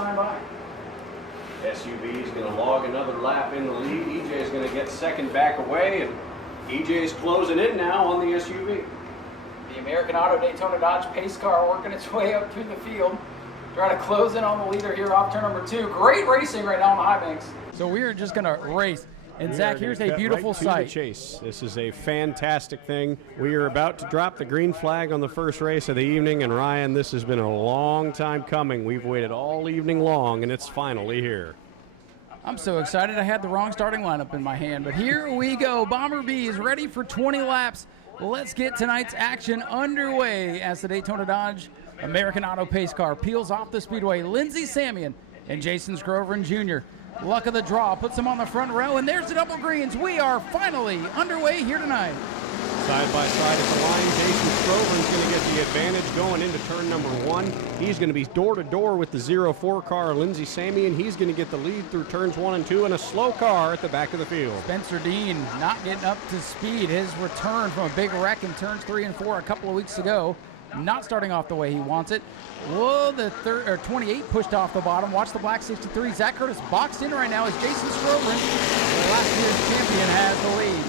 time by. SUV is going to log another lap in the lead. EJ is going to get second back away, and EJ is closing in now on the SUV. The American Auto Daytona Dodge pace car working its way up through the field. Try to close in on the leader here off turn number 2. Great racing right now on the high banks. So we are just going to race. And Zach, here's a beautiful sight. Chase. This is a fantastic thing. We are about to drop the green flag on the first race of the evening, and Ryan, this has been a long time coming. We've waited all evening long, and it's finally here. I'm so excited. I had the wrong starting lineup in my hand, but here we go. Bomber B is ready for 20 laps. Let's get tonight's action underway as the Daytona Dodge American Auto Pace Car peels off the speedway. Lindsey Samian and Jason Scroverin Jr. Luck of the draw puts them on the front row, and there's the double greens. We are finally underway here tonight. Side by side at the line, Jason Scroverin's going to get the advantage going into turn number 1. He's going to be door-to-door with the 04 car, Lindsey Samian. He's going to get the lead through turns 1 and 2 in a slow car at the back of the field. Spencer Dean not getting up to speed. His return from a big wreck in turns 3 and 4 a couple of weeks ago. Not starting off the way he wants it. Whoa, the 28 pushed off the bottom. Watch the black 63. Zach Curtis boxed in right now as Jason Scroverin, the last year's champion, has the lead.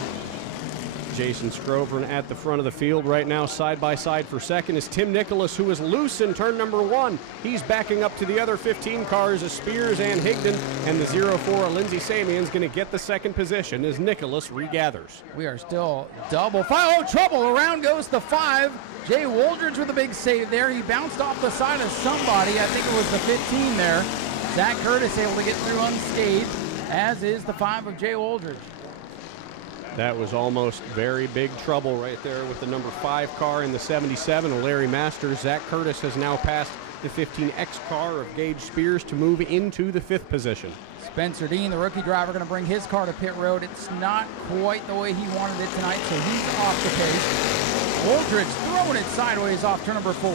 Jason Scroverin at the front of the field right now, side by side for second is Tim Nicholas, who is loose in turn number 1. He's backing up to the other 15 cars as Spears and Higdon, and the 04 Lindsey Samian's going to get the second position as Nicholas regathers. We are still double fire. Oh, trouble. Around goes the 5. Jay Woldridge with a big save there. He bounced off the side of somebody. I think it was the 15 there. Zach Curtis able to get through unscathed, as is the 5 of Jay Woldridge. That was almost very big trouble right there with the number 5 car in the 77, Larry Masters. Zach Curtis has now passed the 15X car of Gage Spears to move into the 5th position. Spencer Dean, the rookie driver, going to bring his car to pit road. It's not quite the way he wanted it tonight, so he's off the pace. Woldridge throwing it sideways off turn number 4.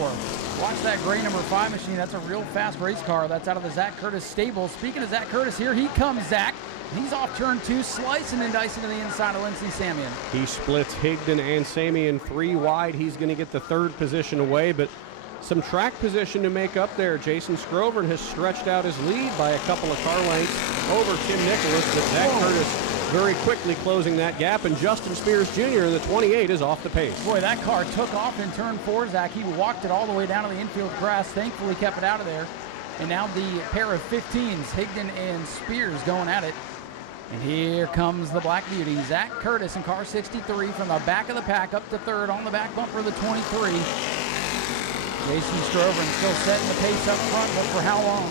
Watch that gray number 5 machine. That's a real fast race car. That's out of the Zach Curtis stable. Speaking of Zach Curtis, here he comes, Zach. He's off turn 2, slicing and dicing to the inside of Lindsey Samian. He splits Higdon and Samian 3 wide. He's going to get the 3rd position away, but some track position to make up there. Jason Scroverin has stretched out his lead by a couple of car lengths over Tim Nicholas, but Zach Curtis very quickly closing that gap, and Justin Spears Jr. in the 28 is off the pace. Boy, that car took off in turn 4, Zach. He walked it all the way down to the infield grass, thankfully kept it out of there. And now the pair of 15s, Higdon and Spears, going at it. And here comes the Black Beauty, Zach Curtis in car 63 from the back of the pack up to 3rd on the back bumper of the 23. Jason Scroverin still setting the pace up front, but for how long?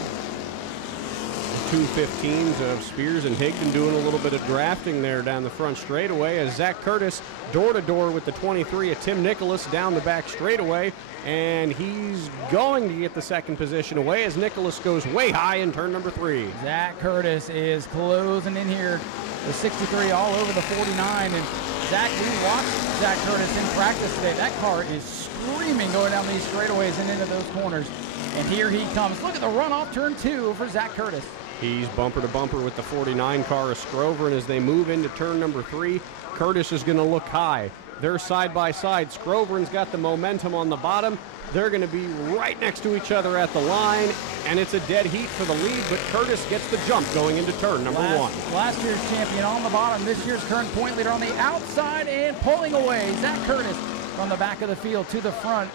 The 215s of Spears and Higdon doing a little bit of drafting there down the front straightaway as Zach Curtis door-to-door with the 23 of Tim Nicholas down the back straightaway, and he's going to get the 2nd position away as Nicholas goes way high in turn number 3. Zach Curtis is closing in here, the 63 all over the 49, and Zach, we watched Zach Curtis in practice today. That car is screaming going down these straightaways and into those corners, and here he comes. Look at the run off turn 2 for Zach Curtis. He's bumper to bumper with the 49 car of Scroverin as they move into turn number 3. Curtis is going to look high. They're side by side. Scroverin's got the momentum on the bottom. They're going to be right next to each other at the line, and it's a dead heat for the lead, but Curtis gets the jump going into turn number 1. Last year's champion on the bottom, this year's current point leader on the outside and pulling away. Zach Curtis from the back of the field to the front.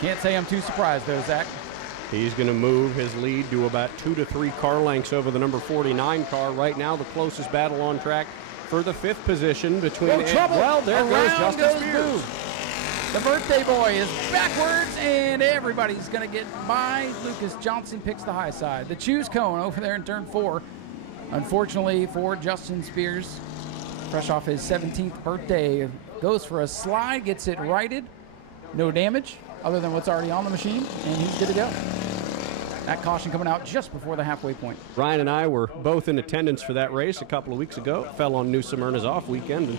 Can't say I'm too surprised though, Zach. He's going to move his lead to about 2 to 3 car lengths over the number 49 car. Right now, the closest battle on track for the 5th position between... Well, there goes Justin Spears. Boo. The birthday boy is backwards, and everybody's going to get by. Lucas Johnson picks the high side. The choose cone over there in turn 4. Unfortunately for Justin Spears, fresh off his 17th birthday, goes for a slide, gets it righted. No damage other than what's already on the machine, and he's good to go. That caution coming out just before the halfway point. Ryan and I were both in attendance for that race a couple of weeks ago. It fell on New Smyrna's off weekend. And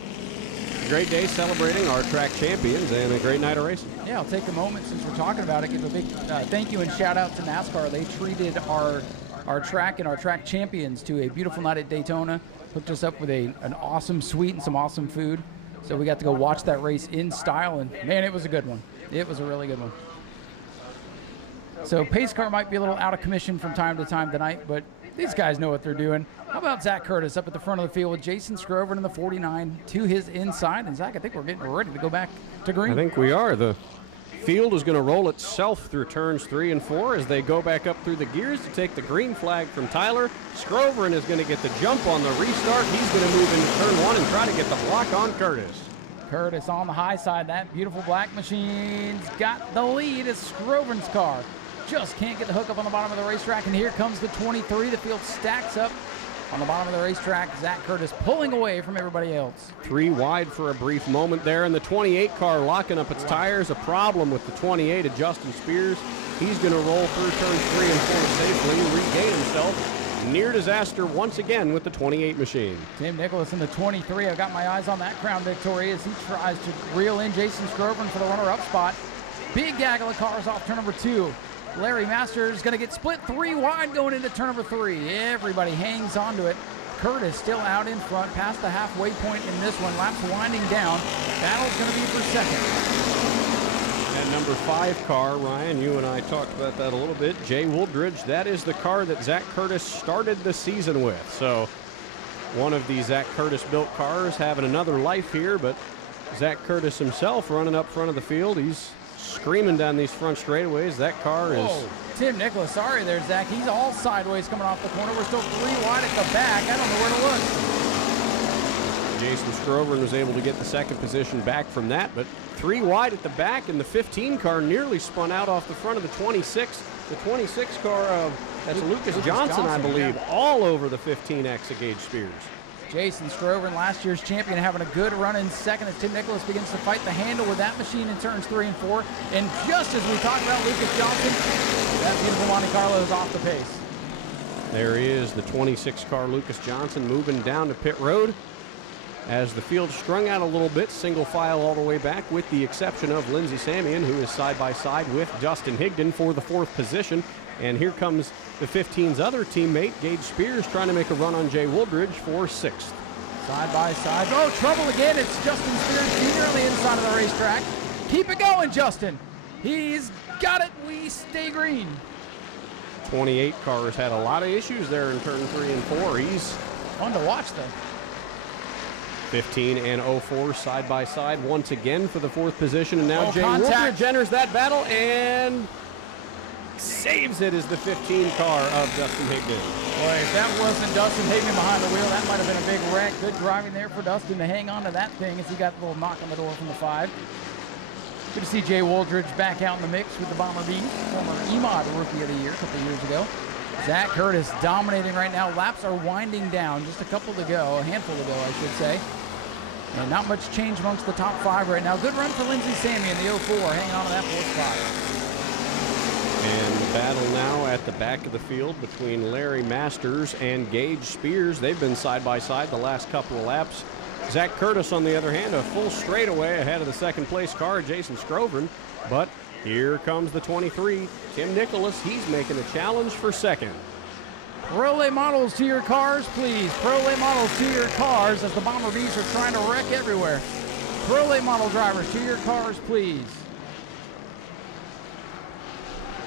a great day celebrating our track champions and a great night of racing. Yeah, I'll take a moment since we're talking about it, give a big thank you and shout out to NASCAR. They treated our track and our track champions to a beautiful night at Daytona. Hooked us up with an awesome suite and some awesome food. So we got to go watch that race in style, and man, it was a good one. It was a really good one. So pace car might be a little out of commission from time to time tonight, but these guys know what they're doing. How about Zach Curtis up at the front of the field with Jason Scrover in the 49 to his inside? And Zach, I think we're getting ready to go back to green. I think we are. The field is going to roll itself through turns 3 and 4 as they go back up through the gears to take the green flag from Tyler. Scrover is going to get the jump on the restart. He's going to move into turn 1 and try to get the block on Curtis. Curtis on the high side. That beautiful black machine's got the lead. It's Scroven's car. Just can't get the hook up on the bottom of the racetrack, and here comes the 23. The field stacks up on the bottom of the racetrack. Zach Curtis pulling away from everybody else. 3 wide for a brief moment there, and the 28 car locking up its tires. A problem with the 28 of Justin Spears. He's going to roll through turns 3 and 4 safely and regain himself. Near disaster once again with the 28 machine. Tim Nicholas in the 23. I've got my eyes on that crown victory as he tries to reel in Jason Scroven for the runner-up spot. Big gaggle of cars off turn number 2. Larry Masters going to get split 3 wide going into turn number 3. Everybody hangs on to it. Curtis still out in front, past the halfway point in this one. Laps winding down. Battle's going to be for second. And number 5 car, Ryan, you and I talked about that a little bit. Jay Wooldridge, that is the car that Zach Curtis started the season with. So one of the Zach Curtis built cars having another life here, but Zach Curtis himself running up front of the field. He's screaming down these front straightaways. That car is... Whoa. Tim Nicholas, sorry there, Zach. He's all sideways coming off the corner. We're still 3 wide at the back. I don't know where to look. Jason Scrover was able to get the second position back from that, but 3 wide at the back, and the 15 car nearly spun out off the front of the 26. The 26 car of, that's Lucas Johnson, I believe, yeah. All over the 15X of Gage Spears. Jason Scrover, last year's champion, having a good run in second as Tim Nicholas begins to fight the handle with that machine in turns 3 and 4. And just as we talked about Lucas Johnson, that beautiful Monte Carlo is off the pace. There he is, the 26 car Lucas Johnson moving down to pit road. As the field strung out a little bit, single file all the way back, with the exception of Lindsey Samian, who is side by side with Justin Higdon for the 4th position. And here comes the 15's other teammate, Gage Spears, trying to make a run on Jay Wooldridge for 6th. Side by side. Oh, trouble again. It's Justin Spears Jr. on the inside of the racetrack. Keep it going, Justin. He's got it. We stay green. 28 car has had a lot of issues there in turn 3 and 4. He's fun to watch, though. 15 and 04 side by side once again for the 4th position. And now Jay Wooldridge enters that battle and saves it as the 15 car of Dustin Higdon. Boy, if that wasn't Dustin Higdon behind the wheel, that might have been a big wreck. Good driving there for Dustin to hang on to that thing as he got a little knock on the door from the 5. Good to see Jay Wooldridge back out in the mix with the Bomber Bees, former EMOD Rookie of the Year a couple of years ago. Zach Curtis dominating right now. Laps are winding down. Just a couple to go, a handful to go, I should say. And not much change amongst the top 5 right now. Good run for Lindsey Samian in the 04, hanging on to that 4th spot. And battle now at the back of the field between Larry Masters and Gage Spears. They've been side by side the last couple of laps. Zach Curtis, on the other hand, a full straightaway ahead of the 2nd place car, Jason Scroven. But here comes the 23, Tim Nicholas. He's making a challenge for 2nd. Pro late models to your cars, please. Pro late models to your cars as the Bomber Bees are trying to wreck everywhere. Pro late model drivers to your cars, please.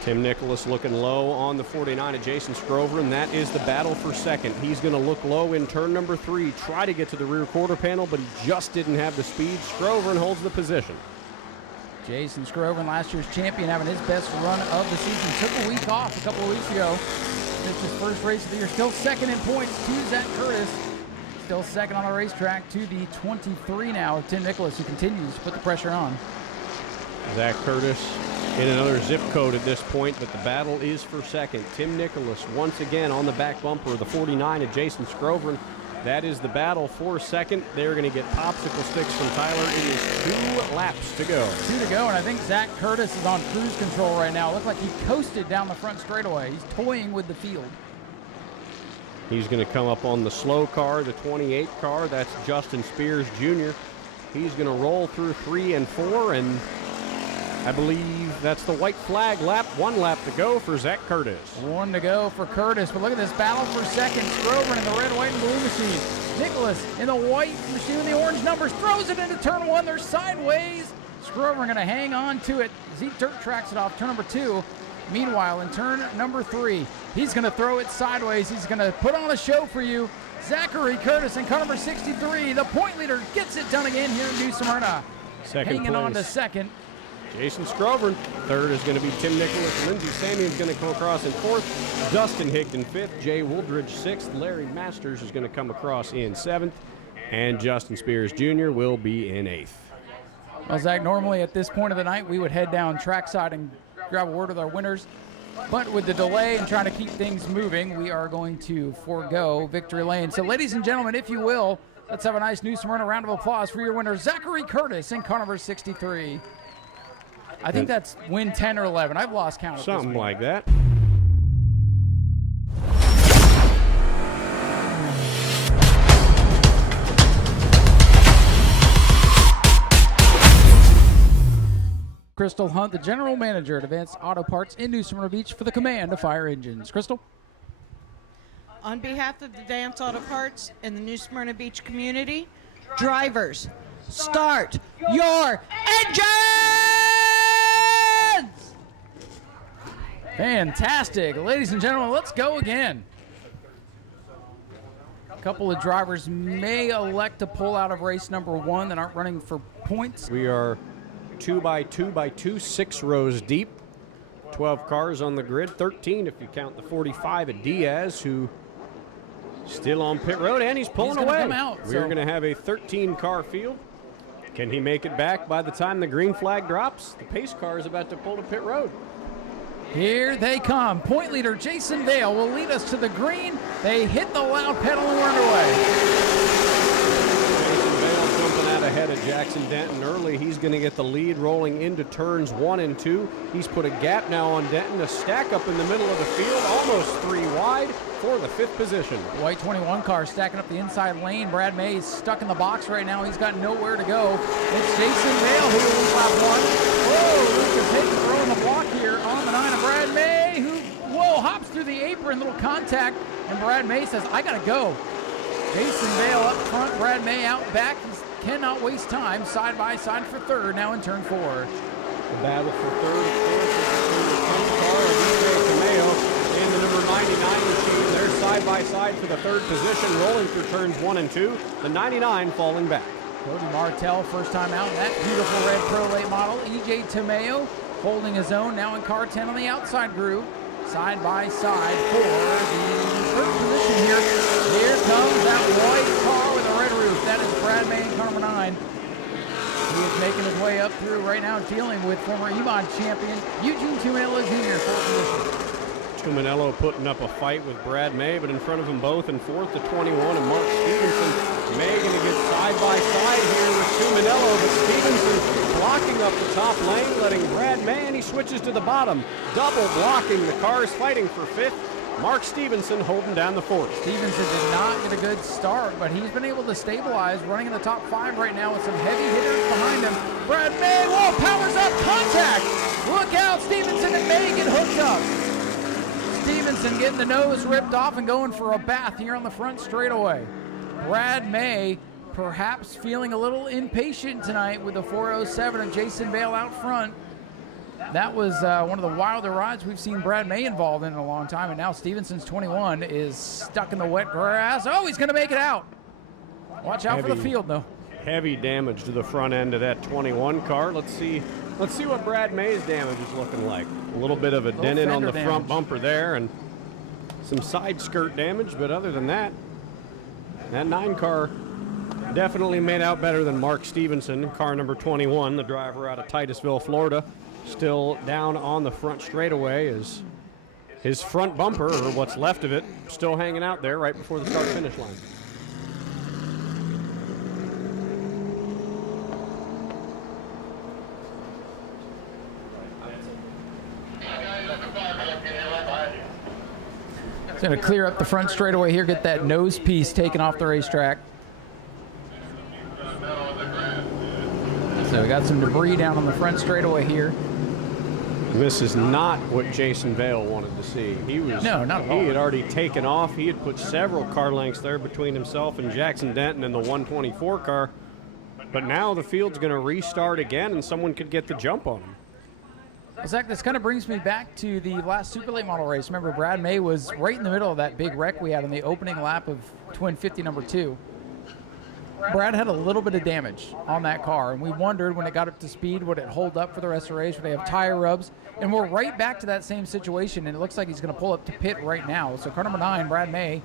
Tim Nicholas looking low on the 49 of Jason Scrover, and that is the battle for 2nd. He's going to look low in turn number 3, try to get to the rear quarter panel, but he just didn't have the speed. Scrover holds the position. Jason Scrover, last year's champion, having his best run of the season. Took a week off a couple of weeks ago. It's his first race of the year. Still 2nd in points to Zach Curtis. Still 2nd on the racetrack to the 23 now of Tim Nicholas, who continues to put the pressure on. Zach Curtis in another zip code at this point, but the battle is for 2nd. Tim Nicholas once again on the back bumper of the 49 of Jason Scrover. That is the battle for 2nd. They're going to get popsicle sticks from Tyler. It is 2 laps to go. 2 to go, and I think Zach Curtis is on cruise control right now. It looked like he coasted down the front straightaway. He's toying with the field. He's going to come up on the slow car, the 28 car. That's Justin Spears Jr. He's going to roll through 3 and 4, and I believe that's the white flag lap. 1 lap to go for Zach Curtis. 1 to go for Curtis, but look at this battle for 2nd. Scrover in the red, white, and blue machine. Nicholas in the white machine with the orange numbers throws it into turn 1. They're sideways. Scrover going to hang on to it as he dirt tracks it off turn number 2. Meanwhile, in turn number 3, he's going to throw it sideways. He's going to put on a show for you. Zachary Curtis in car number 63. The point leader gets it done again here in New Smyrna. Hanging on to second. Jason Scrover. Third is going to be Tim Nicholas. Lindsey Samuel's going to come across in fourth. Dustin Higdon fifth. Jay Wooldridge sixth. Larry Masters is going to come across in seventh. And Justin Spears Jr. will be in eighth. Well, Zach, normally at this point of the night, we would head down trackside and grab a word with our winners. But with the delay and trying to keep things moving, we are going to forego victory lane. So, ladies and gentlemen, if you will, let's have a nice New Smyrna round of applause for your winner, Zachary Curtis in car number 63. I think that's win 10 or 11. I've lost count. Something like that. Crystal Hunt, the general manager at Advanced Auto Parts in New Smyrna Beach for the command of fire engines. Crystal? On behalf of the Advanced Auto Parts and the New Smyrna Beach community, drivers, start your engines! Fantastic. Ladies and gentlemen, let's go again. A couple of drivers may elect to pull out of race number 1 that aren't running for points. We are 2 by 2 by 2, 6 rows deep. 12 cars on the grid, 13 if you count the 45 at Diaz, who still on pit road, and he's pulling away. We're going to have a 13-car field. Can he make it back by the time the green flag drops? The pace car is about to pull to pit road. Here they come. Point leader Jason Vale will lead us to the green. They hit the loud pedal and we're underway. Ahead of Jackson Denton early. He's going to get the lead rolling into turns 1 and 2. He's put a gap now on Denton, a stack up in the middle of the field, almost 3 wide for the 5th position. White 21 car stacking up the inside lane. Brad May is stuck in the box right now. He's got nowhere to go. It's Jason Vale who will lap 1. Whoa, Lucas Higdon throwing the block here on the 9 of Brad May, who, hops through the apron, little contact, and Brad May says, I got to go. Jason Vale up front, Brad May out back. Cannot waste time. Side by side for third, now in turn 4. The battle for third, of course, is the 10 car of EJ Tamayo and the number 99 machine. They're side by side for the 3rd position, rolling through turns 1 and 2. The 99 falling back. Cody Martell, first time out in that beautiful red Pro Late model. EJ Tamayo holding his own, now in car 10 on the outside groove. Side by side for the 3rd position here. Here comes that white car with a red roof. That is Brad May in car number 9. He is making his way up through right now, dealing with former EMOD champion Eugene Tuminello Jr. 4th position. Tuminello putting up a fight with Brad May, but in front of them both in 4th to 21 and Mark Stevenson. May going to get side by side here with Tuminello, but Stevenson blocking up the top lane, letting Brad May, and he switches to the bottom. Double blocking the cars, fighting for 5th. Mark Stevenson holding down the 4th. Stevenson did not get a good start, but he's been able to stabilize, running in the top 5 right now with some heavy hitters behind him. Brad May, whoa, powers up, contact! Look out, Stevenson and May get hooked up. Stevenson getting the nose ripped off and going for a bath here on the front straightaway. Brad May perhaps feeling a little impatient tonight with the 407 of Jason Vale out front. That was one of the wilder rides we've seen Brad May involved in a long time, and now Stevenson's 21 is stuck in the wet grass. Oh, he's going to make it out. Watch out for the field, though. Heavy damage to the front end of that 21 car. Let's see what Brad May's damage is looking like. A little bit of a dent in on the front bumper there, and some side skirt damage, but other than that, that 9 car definitely made out better than Mark Stevenson, car number 21, the driver out of Titusville, Florida. Still down on the front straightaway is his front bumper, or what's left of it, still hanging out there right before the start-finish line. It's going to clear up the front straightaway here, get that nose piece taken off the racetrack. So we got some debris down on the front straightaway here. This is not what Jason Vale wanted to see. No, not at all. He had already taken off. He had put several car lengths there between himself and Jackson Denton in the 124 car. But now the field's going to restart again, and someone could get the jump on him. Zach, this kind of brings me back to the last Super Late Model race. Remember, Brad May was right in the middle of that big wreck we had on the opening lap of Twin 50 number 2. Brad had a little bit of damage on that car, and we wondered when it got up to speed, would it hold up for the rest of the race? Would they have tire rubs? And we're right back to that same situation, and it looks like he's going to pull up to pit right now. So car number 9, Brad May,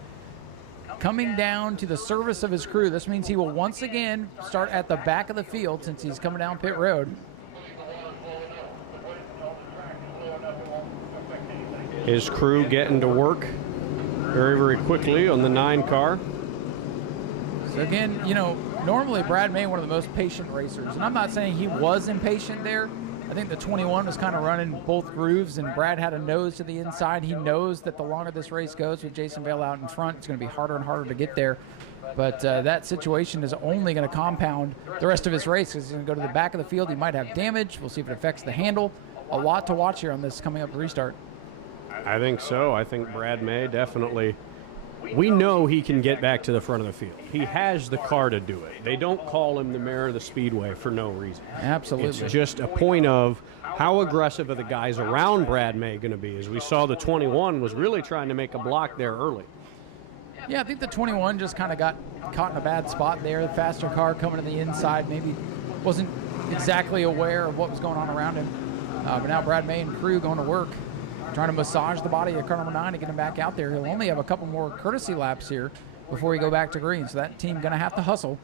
coming down to the service of his crew. This means he will once again start at the back of the field since he's coming down pit road. His crew getting to work very, very quickly on the 9 car. So again, you know, normally Brad May, one of the most patient racers, and I'm not saying he was impatient there. I think the 21 was kind of running both grooves, and Brad had a nose to the inside. He knows that the longer this race goes with Jason Vale out in front, it's going to be harder and harder to get there. But that situation is only going to compound the rest of his race because he's going to go to the back of the field. He might have damage. We'll see if it affects the handle. A lot to watch here on this coming up restart. I think so. I think Brad May definitely, we know he can get back to the front of the field. He has the car to do it. They don't call him the mayor of the Speedway for no reason. Absolutely. It's just a point of how aggressive are the guys around Brad May going to be. As we saw, the 21 was really trying to make a block there early. Yeah, I think the 21 just kind of got caught in a bad spot there. The faster car coming to the inside maybe wasn't exactly aware of what was going on around him. But now Brad May and crew going to work, trying to massage the body of car number 9 to get him back out there. He'll only have a couple more courtesy laps here before we go back to green, so that team going to have to hustle.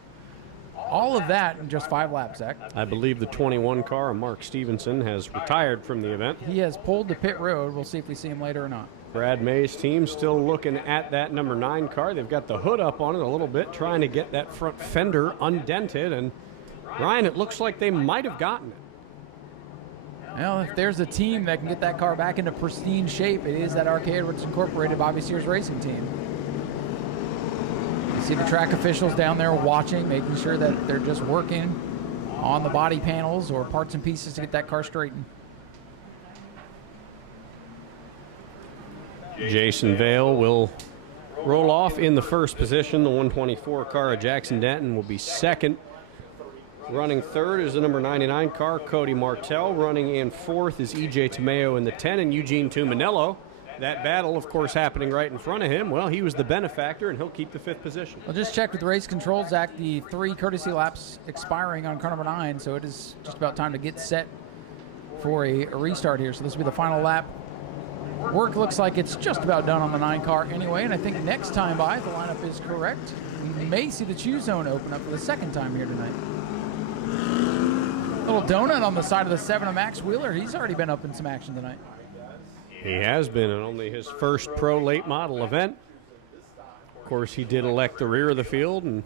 All of that in just 5 laps, Zach. I believe the 21 car, Mark Stevenson, has retired from the event. He has pulled to pit road. We'll see if we see him later or not. Brad May's team still looking at that number 9 car. They've got the hood up on it a little bit, trying to get that front fender undented. And, Ryan, it looks like they might have gotten it. Well, if there's a team that can get that car back into pristine shape, it is that RK Edwards Incorporated Bobby Sears Racing team. You see the track officials down there watching, making sure that they're just working on the body panels or parts and pieces to get that car straightened. Jason Vale will roll off in the first position. The 124 car of Jackson Denton will be second. Running third is the number 99 car, Cody Martell. Running in fourth is EJ Tomeo in the 10 and Eugene Tuminello. That battle, of course, happening right in front of him. Well, he was the benefactor, and he'll keep the 5th position. I'll just check with the race control, Zach. The 3 courtesy laps expiring on car number 9, so it is just about time to get set for a restart here. So this will be the final lap. Work looks like it's just about done on the 9 car anyway, and I think next time by, if the lineup is correct, we may see the Choose Zone open up for the 2nd time here tonight. Little donut on the side of the 7 of Max Wheeler. He's already been up in some action tonight. He has been in only his first pro late model event. Of course, he did elect the rear of the field. And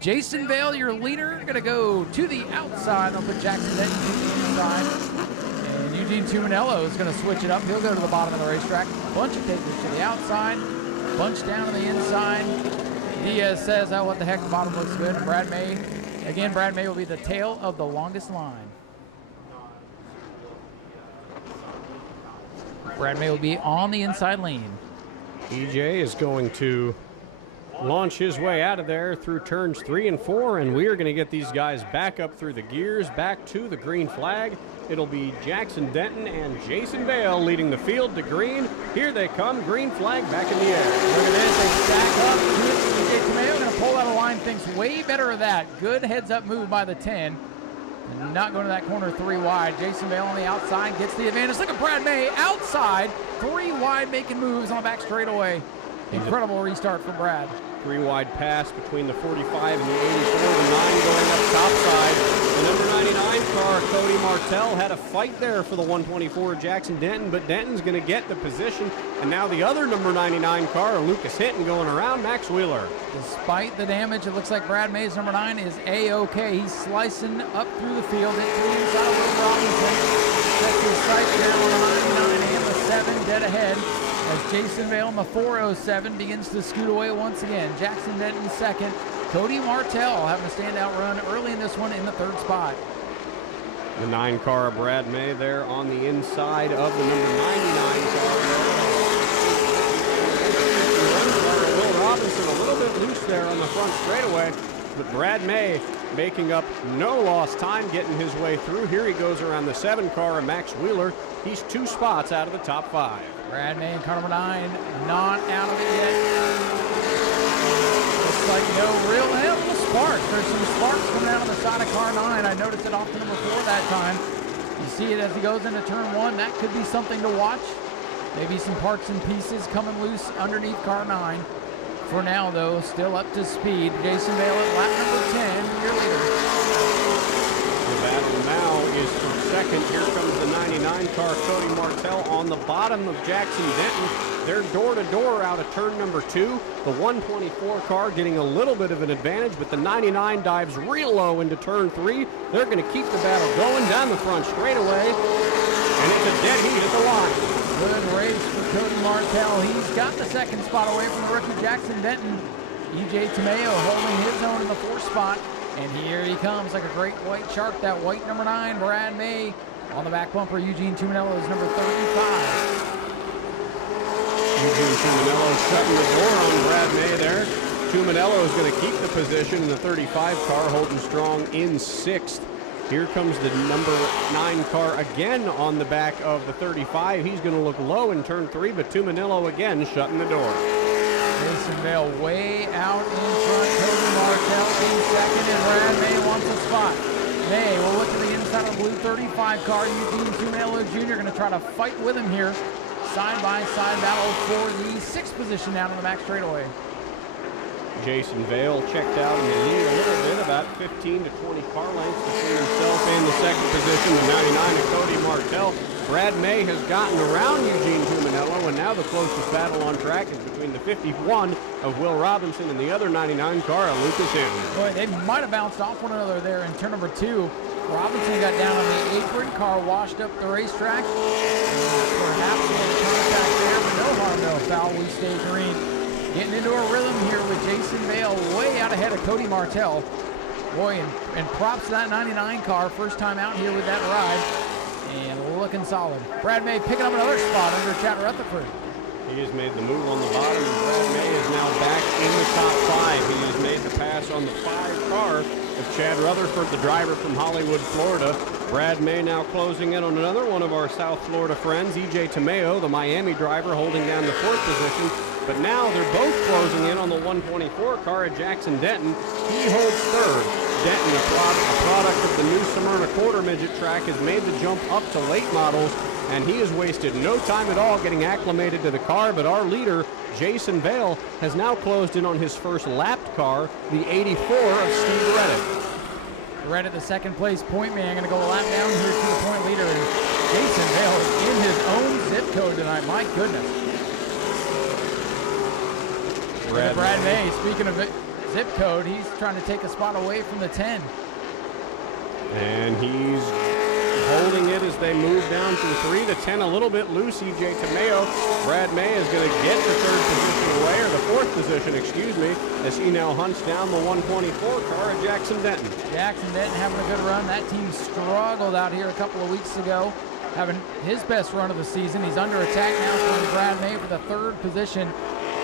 Jason Vale, your leader, going to go to the outside. They'll put Jackson Denton to the inside. And Eugene Tuminello is going to switch it up. He'll go to the bottom of the racetrack. Bunch of takers to the outside. Bunch down to the inside. Diaz says, oh, what the heck, the bottom looks good. And Brad May, again, Brad May will be the tail of the longest line. Brad May will be on the inside lane. EJ is going to launch his way out of there through turns 3 and 4, and we are going to get these guys back up through the gears, back to the green flag. It'll be Jackson Denton and Jason Vale leading the field to green. Here they come, green flag back in the air. Look at this, they stack up. EJ Tomeo going to pull out of line, thinks way better of that. Good heads-up move by the 10. Not going to that corner 3 wide. Jason Vale on the outside gets the advantage. Look at Brad May outside, 3 wide making moves on the back straightaway. Incredible restart for Brad. 3 wide pass between the 45 and the 84. The 9 going up top side. The number 99 car, Cody Martell, had a fight there for the 124 Jackson Denton, but Denton's going to get the position. And now the other number 99 car, Lucas Hinton, going around Max Wheeler. Despite the damage, it looks like Brad May's number 9 is A-OK. He's slicing up through the field into the inside of Will Robinson. Sets his sights down on the 99 and the 7 dead ahead. As Jason Vale in the 407 begins to scoot away once again. Jackson Denton second. Cody Martell having a standout run early in this one in the 3rd spot. The 9 car of Brad May there on the inside of the number 99 car. Will Robinson a little bit loose there on the front straightaway, but Brad May making up no lost time, getting his way through. Here he goes around the 7 car of Max Wheeler. He's 2 spots out of the top 5. Brad May in car number 9, not out of it yet. Looks like no real little sparks. There's some sparks coming out on the side of car 9. I noticed it off to number 4 that time. You see it as he goes into turn 1. That could be something to watch. Maybe some parts and pieces coming loose underneath car 9. For now, though, still up to speed. Jason Vale at lap number 10, your leader. The battle now is for second. Here comes the 99 car, Cody Martell, on the bottom of Jackson Denton. They're door-to-door out of turn number 2. The 124 car getting a little bit of an advantage, but the 99 dives real low into turn 3. They're going to keep the battle going down the front straightaway, and it's a dead heat at the line. Good race for Cody Martell. He's got the second spot away from the rookie Jackson Denton. EJ Tomeo holding his own in the 4th spot. And here he comes like a great white shark. That white number 9, Brad May. On the back bumper, Eugene Tuminello is number 35. Eugene Tuminello shutting the door on Brad May there. Tuminello is going to keep the position in the 35 car, holding strong in 6th. Here comes the number 9 car again on the back of the 35. He's going to look low in turn 3, but Tuminello again shutting the door. Jason Vale way out in front. Cody Martell in second, and Brad May wants a spot. May will look to the inside of the blue 35 car. Eugene Tuminello Jr. going to try to fight with him here. Side-by-side battle for the 6th position down on the back straightaway. Jason Vale checked out in the lead a little bit, about 15 to 20 car lengths between himself and the 2nd position, the 99 of Cody Martell. Brad May has gotten around Eugene Tuminello, and now the closest battle on track is between the 51 of Will Robinson and the other 99 car of Lucas Henry. Boy, they might have bounced off one another there in turn number 2. Robinson got down on the apron, car washed up the racetrack. Perhaps a little contact there, but no harm, no foul. We stay green. Getting into a rhythm here with Jason Vale way out ahead of Cody Martell. Boy, and props to that 99 car. First time out here with that ride. And looking solid. Brad May picking up another spot under Chad Rutherford. He has made the move on the bottom, and Brad May is now back in the top 5. He has made the pass on the 5 car of Chad Rutherford, the driver from Hollywood, Florida. Brad May now closing in on another one of our South Florida friends, EJ Tomeo, the Miami driver, holding down the 4th position. But now they're both closing in on the 124 car at Jackson Denton. He holds 3rd. Denton, a product of the new Smyrna quarter midget track, has made the jump up to late models, and he has wasted no time at all getting acclimated to the car. But our leader, Jason Vale, has now closed in on his first lapped car, the 84 of Steve Redditt. Redditt, the 2nd place point man, going to go a lap down here to the point leader. And Jason Vale is in his own zip code tonight. My goodness. Brad May, speaking of zip code, he's trying to take a spot away from the 10. And he's holding it as they move down from 3 to 10, a little bit loose. EJ Tomeo. Brad May is going to get the 3rd position away, or the 4th position, excuse me, as he now hunts down the 124 car at Jackson Denton. Jackson Denton having a good run. That team struggled out here a couple of weeks ago, having his best run of the season. He's under attack now from Brad May for the 3rd position.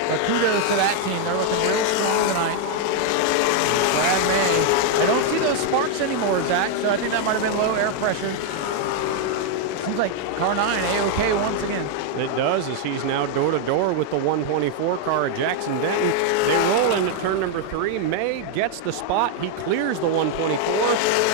But kudos to that team. They're looking real strong tonight. Brad May. I don't see those sparks anymore, Zach, so I think that might have been low air pressure. Seems like car 9, A-OK once again. It does, as he's now door-to-door with the 124 car at Jackson Denton. They roll into turn number 3. May gets the spot. He clears the 124.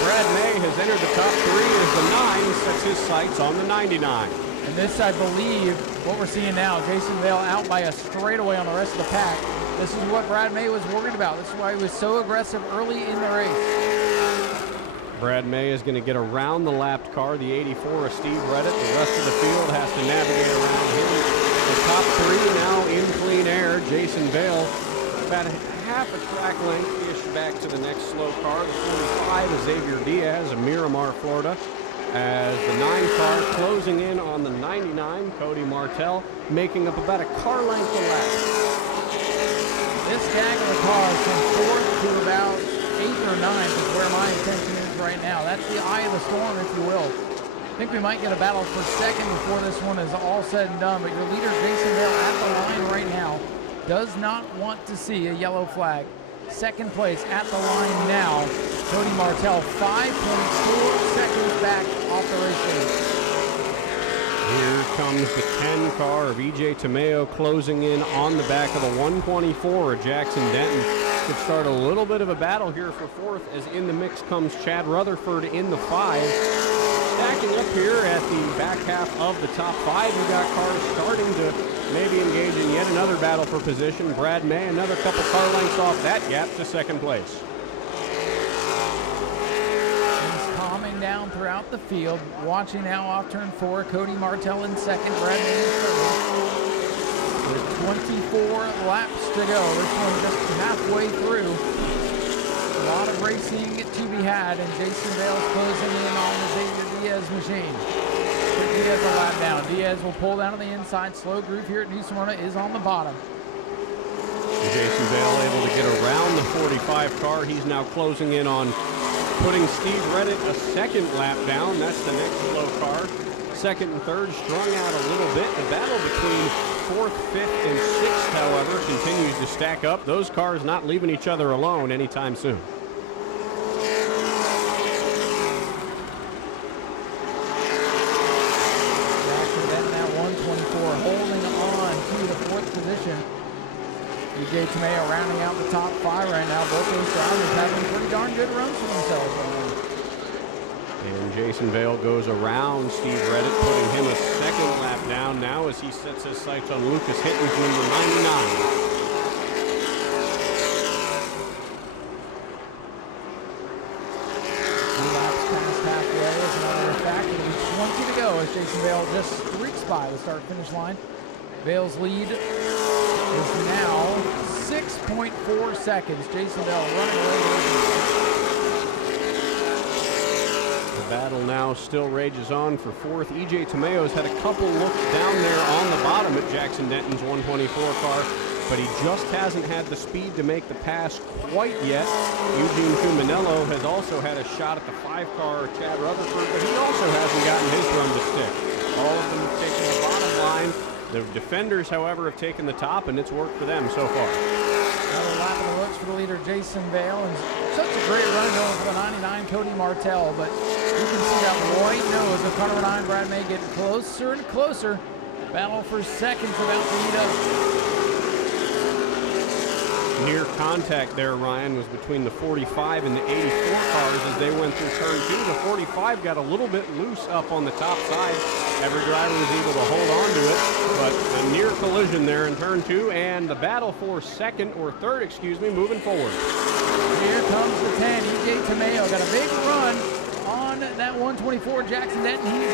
Brad May has entered the top 3 as the 9 sets his sights on the 99. And this, I believe, what we're seeing now, Jason Vale out by a straightaway on the rest of the pack. This is what Brad May was worried about. This is why he was so aggressive early in the race. Brad May is going to get around the lapped car, the 84 of Steve Redditt. The rest of the field has to navigate around him. The top 3 now in clean air. Jason Vale about half a track length-ish back to the next slow car. The 45 is Xavier Diaz of Miramar, Florida. As the 9 car closing in on the 99, Cody Martell, making up about a car length a lap. This gaggle of cars from 4th to about 8th or 9th is where my attention is right now. That's the eye of the storm, if you will. I think we might get a battle for 2nd before this one is all said and done, but your leader, Jason Vale, at the line right now, does not want to see a yellow flag. second place at the line now. Cody Martell, 5.4 seconds back off the race lead. Here comes the 10 car of E.J. Tomeo closing in on the back of the 124. Jackson Denton could start a little bit of a battle here for fourth, as in the mix comes Chad Rutherford in the 5. Stacking up here at the back half of the top 5, you got cars starting to maybe engage in yet another battle for position. Brad May, another couple car lengths off that gap to second place. Down throughout the field. Watching now off turn 4, Cody Martell in second, Brad May in third. With 24 laps to go. This one just halfway through. A lot of racing to be had, and Jason Bale's closing in on the Xavier Diaz machine. Diaz a lap down. Diaz will pull down on the inside. Slow groove here at New Smyrna is on the bottom. Jason Bale able to get around the 45 car. He's now closing in on putting Steve Redditt a second lap down. That's the next slow car. Second and third strung out a little bit. The battle between fourth, fifth, and sixth, however, continues to stack up. Those cars not leaving each other alone anytime soon. Jackson Denton at 124, holding on to the fourth position. E.J. Tomeo rounding out the top 5 right now. Both those drivers having pretty darn good runs for themselves right now. And Jason Vale goes around Steve Redditt, putting him a second lap down now as he sets his sights on Lucas Hitton's number 99. 2 laps past halfway. As a matter of fact, it'll be 20 to go as Jason Vale just streaks by the start-finish line. Vale's lead is now 6.4 seconds. Jason Bell running away. The battle now still rages on for fourth. E.J. Tomeo's had a couple looks down there on the bottom at Jackson Denton's 124 car, but he just hasn't had the speed to make the pass quite yet. Eugene Cuminello has also had a shot at the 5 car, Chad Rutherford, but he also hasn't gotten his run to stick. All of them have taken the bottom line. The defenders, however, have taken the top, and it's worked for them so far. Another lap in the books for the leader, Jason Vale, and such a great run going for the 99, Cody Martell, but you can see that white nose of car number 9, Brad May, getting closer and closer. Battle for seconds about to heat up. Near contact there, Ryan, was between the 45 and the 84 cars as they went through turn 2. The 45 got a little bit loose up on the top side. Every driver was able to hold on to it, but a near collision there in turn 2, and the battle for second or third, moving forward. Here comes the 10, E.J. Tomeo. Got a big run on that 124, Jackson Denton. He's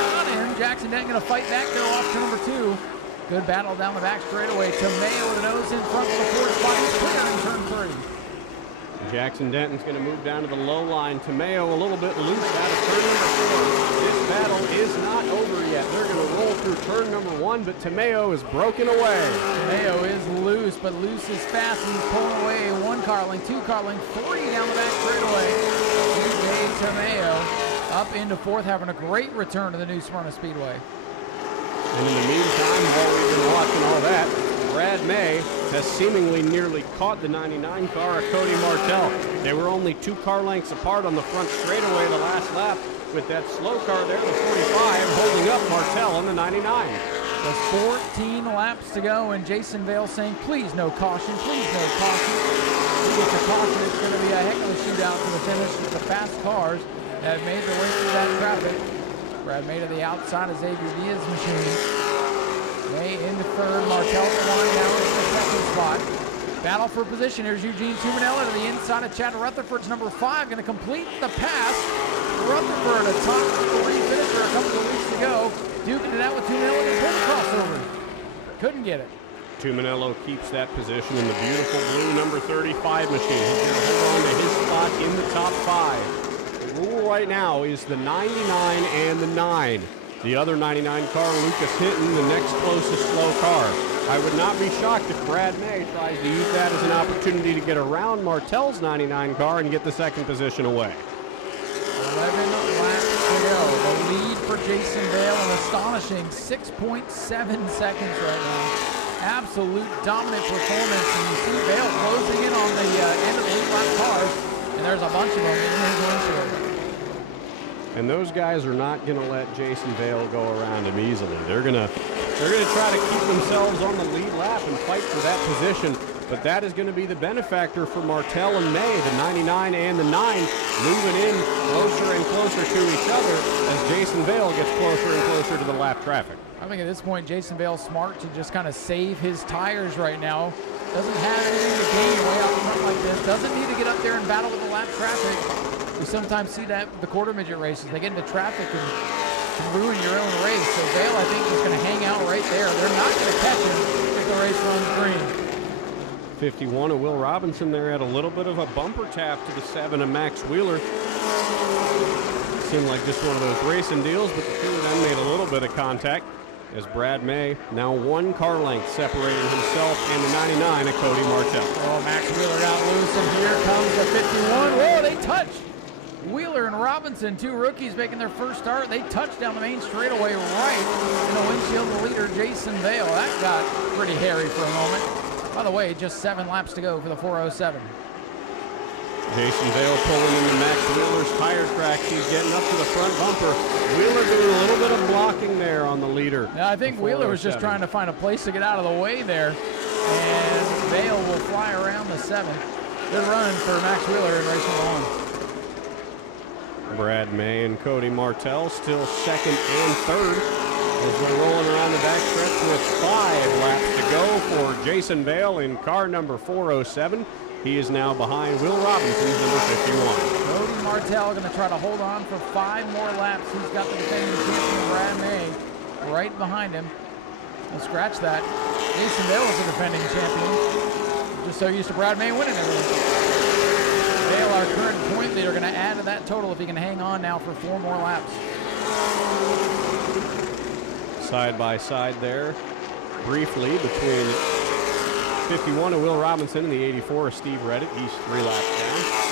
got him. Jackson Denton going to fight back there off to number 2. Good battle down the back straightaway. Tomeo with a nose in front of the fourth spot. He's clear in turn 3. Jackson Denton's going to move down to the low line. Tomeo a little bit loose out of turn number 4. This battle is not over yet. They're going to roll through turn number 1, but Tomeo is broken away. Tomeo is loose, but loose is fast, and he's pulling away 1 car length, 2 car length, 3 down the back straightaway. E.J. Tomeo up into 4th, having a great return to the New Smyrna Speedway. And in the meantime, while we've been watching all that, Brad May has seemingly nearly caught the 99 car of Cody Martell. They were only 2 car lengths apart on the front straightaway the last lap, with that slow car there, the 45, holding up Martell on the 99. There's 14 laps to go, and Jason Vale saying, please no caution, please no caution. If he gets a caution, it's going to be a heck of a shootout to the finish with the fast cars that have made their way through that traffic. Brad May to the outside of Xavier Diaz's machine. May into 3rd, Martell flying down into the 2nd spot. Battle for position. Here's Eugene Cuminello to the inside of Chad Rutherford's number 5, going to complete the pass. Rutherford, a top 3 finisher a couple of weeks ago, duking it out with Cuminello and pulled the crossover. Couldn't get it. Cuminello keeps that position in the beautiful blue number 35 machine. He's going to hold on to his spot in the top 5. The rule right now is the 99 and the 9. The other 99 car, Lucas Hinton, the next closest slow car. I would not be shocked if Brad May tries to use that as an opportunity to get around Martell's 99 car and get the 2nd position away. 11 laps to go. The lead for Jason Vale, an astonishing 6.7 seconds right now absolute dominant performance. And you see Vail closing in on the end of the lead lap cars, and there's a bunch of them in his windshield. And those guys are not going to let Jason Vail go around him easily. They're going to try to keep themselves on the lead lap and fight for that position. But that is going to be the benefactor for Martell and May, the 99 and the 9, moving in closer and closer to each other as Jason Vail gets closer and closer to the lap traffic. I think at this point, Jason Vail's smart to just kind of save his tires right now. Doesn't have anything to gain way out front like this. Doesn't need to get up there and battle with the lap traffic. We sometimes see that with the quarter midget races. They get into traffic and can ruin your own race. So Vail, I think, is going to hang out right there. They're not going to catch him if the race runs green. 51 of Will Robinson there had a little bit of a bumper tap to the 7 of Max Wheeler. Seemed like just one of those racing deals, but the two of them made a little bit of contact as Brad May now 1 car length separating himself and the 99 of Cody Martell. Oh, Max Wheeler got loose, and here comes the 51. Whoa, they touched. Wheeler and Robinson, 2 rookies making their first start. They touched down the main straightaway right in the windshield of the leader, Jason Vail. That got pretty hairy for a moment. By the way, just 7 laps to go for the 407. Jason Vail pulling into Max Wheeler's tire tracks. He's getting up to the front bumper. Wheeler doing a little bit of blocking there on the leader. Yeah, I think Wheeler was just trying to find a place to get out of the way there. And Vail will fly around the 7. Good run for Max Wheeler in race 1. Brad May and Cody Martell still second and third as they're rolling around the backstretch with 5 laps to go for Jason Vail in car number 407. He is now behind Will Robinson's number 51. Cody Martell going to try to hold on for 5 more laps. He's got the defending champion Brad May right behind him. I'll scratch that. Jason Vail is the defending champion. Just so used to Brad May winning everything. Vail, our current point leader, going to add to that total if he can hang on now for 4 more laps. Side by side there, briefly between 51 of Will Robinson and the 84 of Steve Redditt. He's 3 laps down.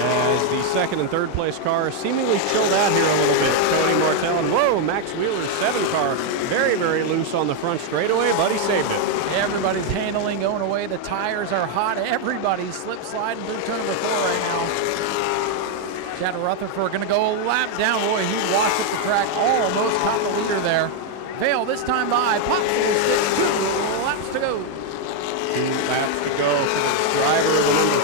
As the second and third place car seemingly chilled out here a little bit. Cody Martell and whoa, Max Wheeler's 7 car very, very loose on the front straightaway, but he saved it. Everybody's handling, going away. The tires are hot. Everybody's slip sliding through turn number 4 right now. Chad Rutherford going to go a lap down. Boy, he washed up the track, almost caught the leader there. Vail this time by. Popsicle stick, 2 laps to go. 2 laps to go for the driver of the number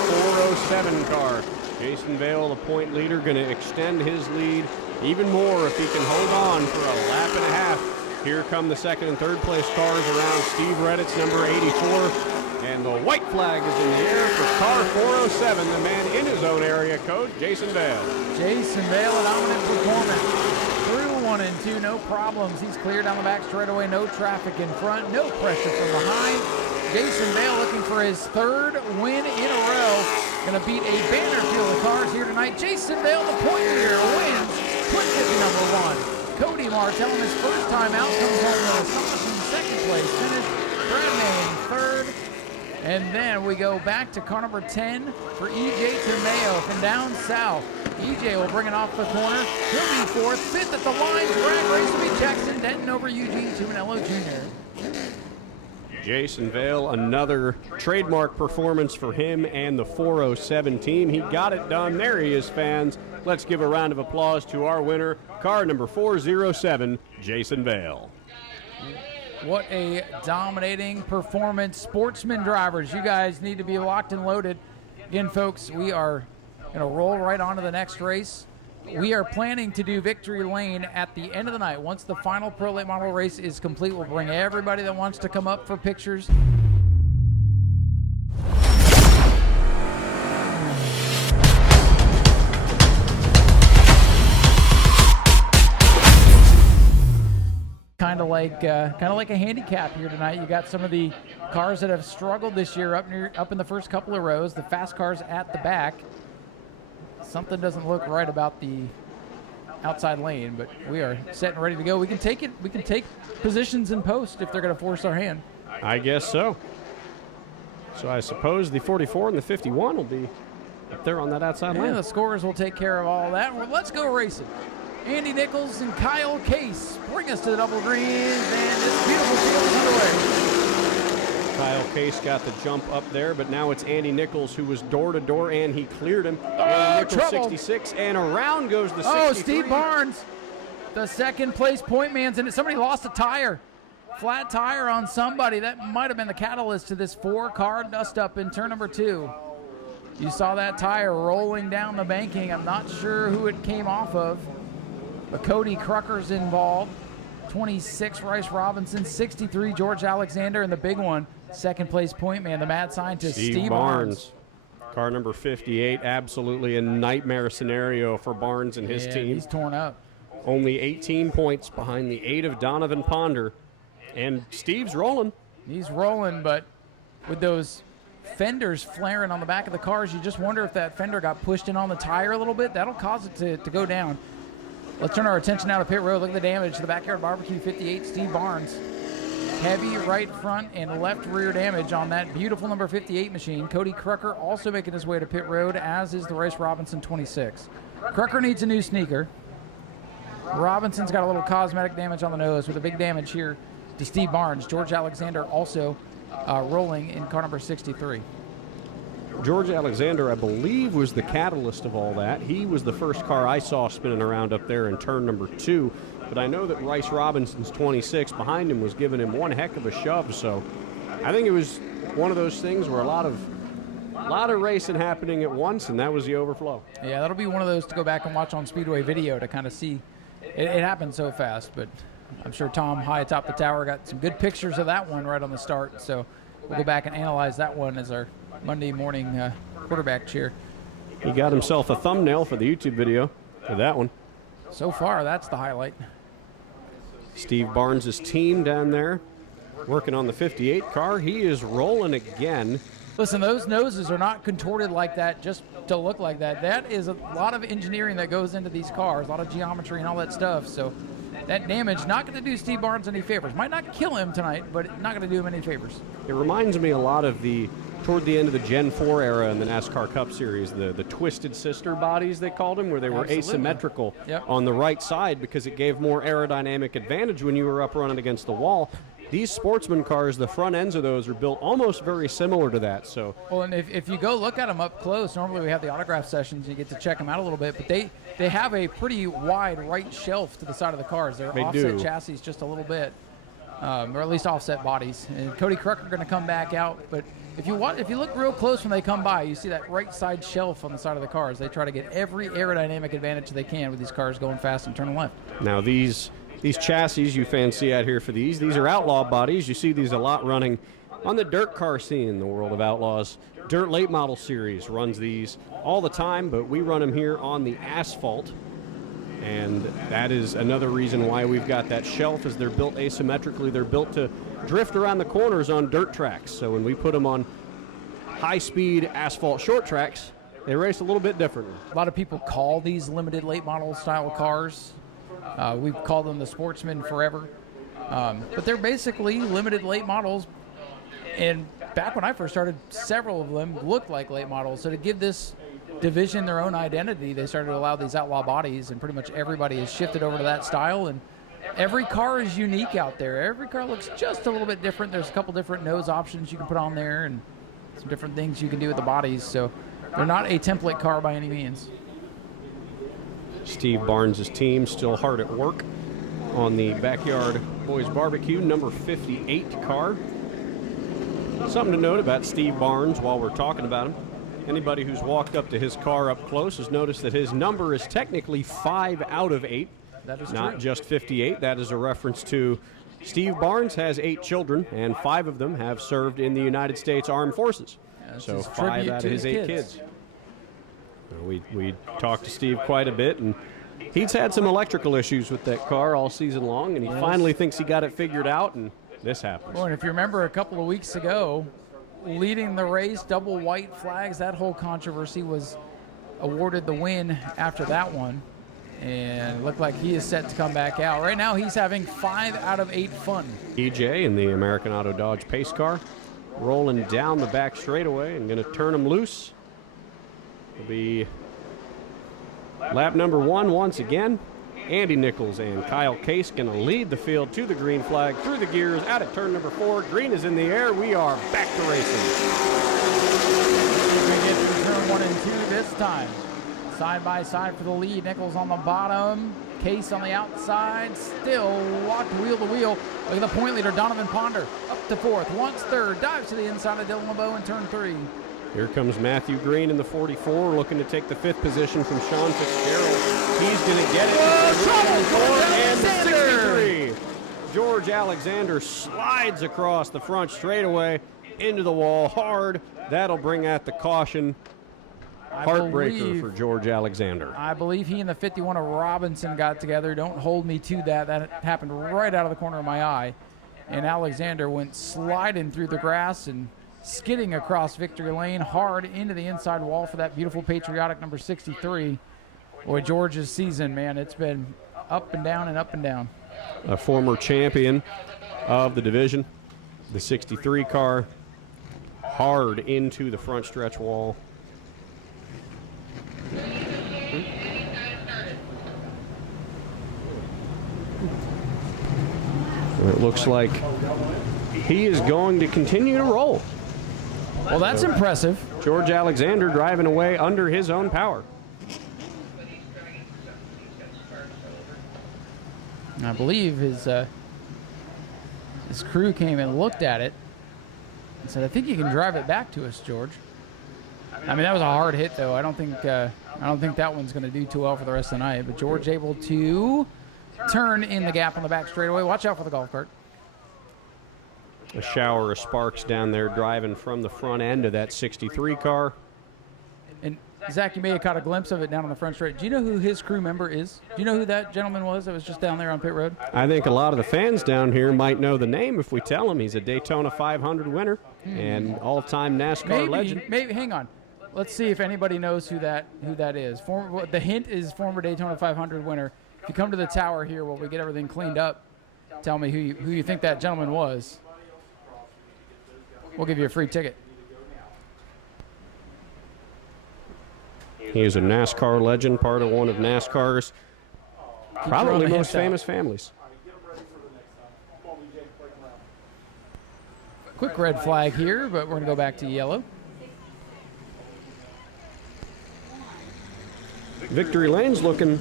407 car. Jason Vail, the point leader, going to extend his lead even more if he can hold on for a lap and a half. Here come the second and third place cars around Steve Redditt's number 84. And the white flag is in the air for car 407, the man in his own area code, Jason Vail. Jason Vail, a dominant performance. Through 1 and 2, no problems. He's clear down the back straightaway, no traffic in front, no pressure from behind. Jason Vail looking for his 3rd win in a row. Going to beat a banner field of cars here tonight. Jason Vail, the point leader, wins Twin 50 number 1. Cody Martell, in his first time out, comes home with a astonishing 2nd place finish. Brad May in 3rd. And then we go back to car number 10 for EJ Tomeo from down south. EJ will bring it off the corner. He'll be 4th. 5th at the line. Brad Race will be Jackson Denton over Eugene Tuminello Jr. Jason Vail, another trademark performance for him and the 407 team. He got it done. There he is, fans. Let's give a round of applause to our winner, car number 407, Jason Vail. What a dominating performance. Sportsman drivers, you guys need to be locked and loaded. Again, folks, we are going to roll right on to the next race. We are planning to do Victory Lane at the end of the night. Once the final Pro Late Model race is complete, we'll bring everybody that wants to come up for pictures. Kind of like a handicap here tonight. You got some of the cars that have struggled this year up in the first couple of rows. The fast cars at the back. Something doesn't look right about the outside lane, but we are set and ready to go. We can take it. We can take positions in post if they're going to force our hand. I guess so. So I suppose the 44 and the 51 will be up there on that outside lane. Yeah, the scorers will take care of all that. Well, let's go racing. Andy Nichols and Kyle Case bring us to the double greens, and this beautiful field is underway. Kyle Case got the jump up there, but now it's Andy Nichols who was door-to-door, and he cleared him. Andy Nichols, trouble. 66, and around goes the 63. Oh, Steve Barnes, the second place point man's in it. Somebody lost a tire. Flat tire on somebody. That might have been the catalyst to this 4-car dust-up in turn number 2. You saw that tire rolling down the banking. I'm not sure who it came off of, but Cody Krucker's involved. 26, Rice Robinson. 63, George Alexander. And the big one, second place point man, the mad scientist, Steve Barnes. Car number 58, absolutely a nightmare scenario for Barnes and his team. He's torn up. Only 18 points behind the 8 of Donovan Ponder. And Steve's rolling. He's rolling, but with those fenders flaring on the back of the cars, you just wonder if that fender got pushed in on the tire a little bit. That'll cause it to go down. Let's turn our attention now to pit road. Look at the damage to the Backyard Barbecue 58, Steve Barnes. Heavy right front and left rear damage on that beautiful number 58 machine. Cody Krucker also making his way to pit road, as is the Rice Robinson 26. Krucker needs a new sneaker. Robinson's got a little cosmetic damage on the nose with a big damage here to Steve Barnes. George Alexander also rolling in car number 63. George Alexander, I believe, was the catalyst of all that. He was the first car I saw spinning around up there in turn number 2. But I know that Rice Robinson's 26 behind him was giving him one heck of a shove. So I think it was one of those things where a lot of racing happening at once, and that was the overflow. Yeah, that'll be one of those to go back and watch on Speedway video to kind of see. It happened so fast, but I'm sure Tom high atop the tower got some good pictures of that one right on the start. So we'll go back and analyze that one as our Monday morning quarterback cheer. He got himself a thumbnail for the YouTube video for that one. So far, that's the highlight. Steve Barnes' team down there working on the 58 car. He is rolling again. Listen, those noses are not contorted like that just to look like that. That is a lot of engineering that goes into these cars, a lot of geometry and all that stuff. So that damage not going to do Steve Barnes any favors. Might not kill him tonight, but not going to do him any favors. It reminds me a lot of toward the end of the Gen 4 era in the NASCAR Cup Series, the Twisted Sister bodies, they called them, where they were Absolutely. asymmetrical Yep. on the right side because it gave more aerodynamic advantage when you were up running against the wall. These Sportsman cars, the front ends of those are built almost very similar to that. So, Well, and if you go look at them up close, normally we have the autograph sessions, you get to check them out a little bit, but they have a pretty wide right shelf to the side of the cars. They're offset chassis just a little bit, or at least offset bodies. And Cody Krucker going to come back out, but if you look real close when they come by, you see that right side shelf on the side of the cars. They try to get every aerodynamic advantage they can with these cars going fast and turning left. now these chassis you fans see out here for these are outlaw bodies. You see these a lot running on the dirt car scene in the world of Outlaws. Dirt Late Model Series runs these all the time, but we run them here on the asphalt. And that is another reason why we've got that shelf, is they're built asymmetrically. They're built to drift around the corners on dirt tracks. So when we put them on high-speed asphalt short tracks, they race a little bit differently. A lot of people call these limited late model style cars. We've called them the Sportsman forever. But they're basically limited late models. And back when I first started, several of them looked like late models. So to give this division their own identity, they started to allow these outlaw bodies, and pretty much everybody has shifted over to that style. And every car is unique out there. Every car looks just a little bit different. There's a couple different nose options you can put on there and some different things you can do with the bodies. So they're not a template car by any means. Steve Barnes' team still hard at work on the Backyard Boys Barbecue number 58 car. Something to note about Steve Barnes while we're talking about him. Anybody who's walked up to his car up close has noticed that his number is technically 5 out of 8. That is not true. just 58. That is a reference to Steve Barnes has 8 children, and 5 of them have served in the United States Armed Forces. That's So his 5 tribute out to of his his 8 kids. kids. We talked to Steve quite a bit, and he's had some electrical issues with that car all season long, and he finally thinks he got it figured out, and this happens. Well, and if you remember a couple of weeks ago, leading the race, double white flags, that whole controversy was awarded the win after that one. And it looked like he is set to come back out. Right now, he's having 5 out of 8 fun. EJ in the American Auto Dodge pace car, rolling down the back straightaway and going to turn him loose. It'll be lap number 1 once again. Andy Nichols and Kyle Case going to lead the field to the green flag through the gears out at turn number 4. Green is in the air. We are back to racing. We get through turn 1 and 2 this time. Side by side for the lead. Nichols on the bottom. Case on the outside. Still locked wheel to wheel. Look at the point leader, Donovan Ponder. Up to 4th. Wants 3rd. Dives to the inside of Dylan LeBeau in turn 3. Here comes Matthew Green in the 44, looking to take the 5th position from Sean Fitzgerald. He's going to get it. And the 63. George Alexander slides across the front straightaway into the wall hard. That'll bring out the caution. Heartbreaker for George Alexander. I believe he and the 51 of Robinson got together. Don't hold me to that. That happened right out of the corner of my eye. And Alexander went sliding through the grass and skidding across victory lane hard into the inside wall for that beautiful patriotic number 63. Boy, George's season, man, it's been up and down and up and down. A former champion of the division, the 63 car, hard into the front stretch wall. It looks like he is going to continue to roll. Well, that's impressive. George Alexander driving away under his own power. I believe his crew came and looked at it and said, "I think you can drive it back to us, George." I mean, that was a hard hit, though. I don't think that one's going to do too well for the rest of the night. But George able to turn in the gap on the back straightaway. Watch out for the golf cart. A shower of sparks down there driving from the front end of that 63 car. And Zach, you may have caught a glimpse of it down on the front straight. Do you know who his crew member is? Do you know who that gentleman was that was just down there on pit road? I think a lot of the fans down here might know the name if we tell them. He's a Daytona 500 winner and all-time NASCAR legend. Maybe, hang on. Let's see if anybody knows who that is. The hint is former Daytona 500 winner. If you come to the tower here while we get everything cleaned up, tell me who you think that gentleman was. We'll give you a free ticket. He is a NASCAR legend, part of one of NASCAR's probably most famous families. Quick red flag here, but we're going to go back to yellow. Victory lane's looking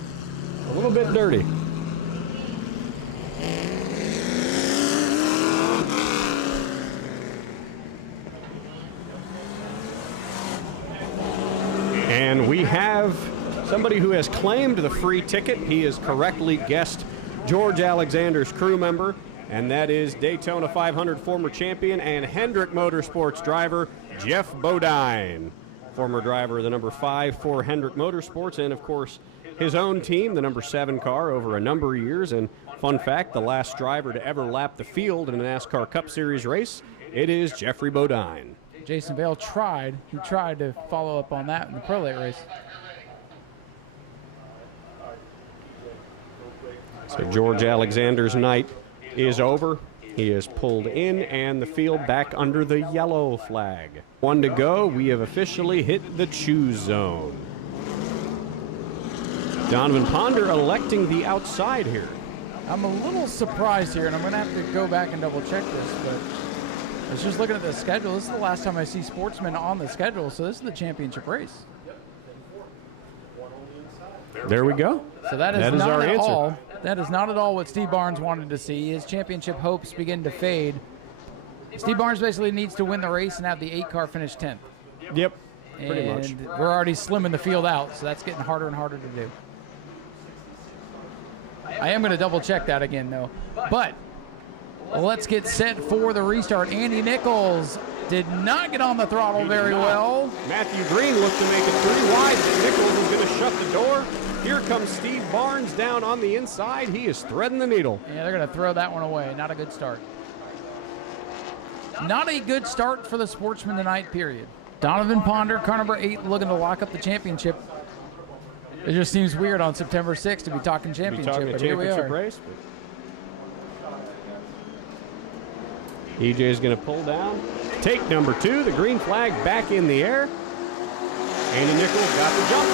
a little bit dirty. And we have somebody who has claimed the free ticket. He has correctly guessed George Alexander's crew member, and that is Daytona 500 former champion and Hendrick Motorsports driver Jeff Bodine. Former driver of the number 5 for Hendrick Motorsports, and of course his own team, the number 7 car, over a number of years. And fun fact, the last driver to ever lap the field in a NASCAR Cup Series race, it is Jeffrey Bodine. Jason Vale tried to follow up on that in the Pro Late race. So George Alexander's night is over. He is pulled in and the field back under the yellow flag. 1 to go. We have officially hit the choose zone. Donovan Ponder electing the outside here. I'm a little surprised here, and I'm going to have to go back and double check this, but I was just looking at the schedule. This is the last time I see Sportsman on the schedule, so this is the championship race. There we go. So that is our not at answer. all. That is not at all what Steve Barnes wanted to see. His championship hopes begin to fade. Steve Barnes basically needs to win the race and have the 8 car finish 10th. Yep, pretty much. And we're already slimming the field out, so that's getting harder and harder to do. I am going to double check that again, though. But let's get set for the restart. Andy Nichols did not get on the throttle very well. Matthew Green looked to make it 3 wide, but Nichols is going to shut the door. Here comes Steve Barnes down on the inside. He is threading the needle. Yeah, they're going to throw that one away. Not a good start. Not a good start for the Sportsman tonight, period. Donovan Ponder, car number 8, looking to lock up the championship. It just seems weird on September 6th to be talking championship, but here we are. Race, EJ's going to pull down. Take number 2, the green flag back in the air. Andy Nichols got the jump.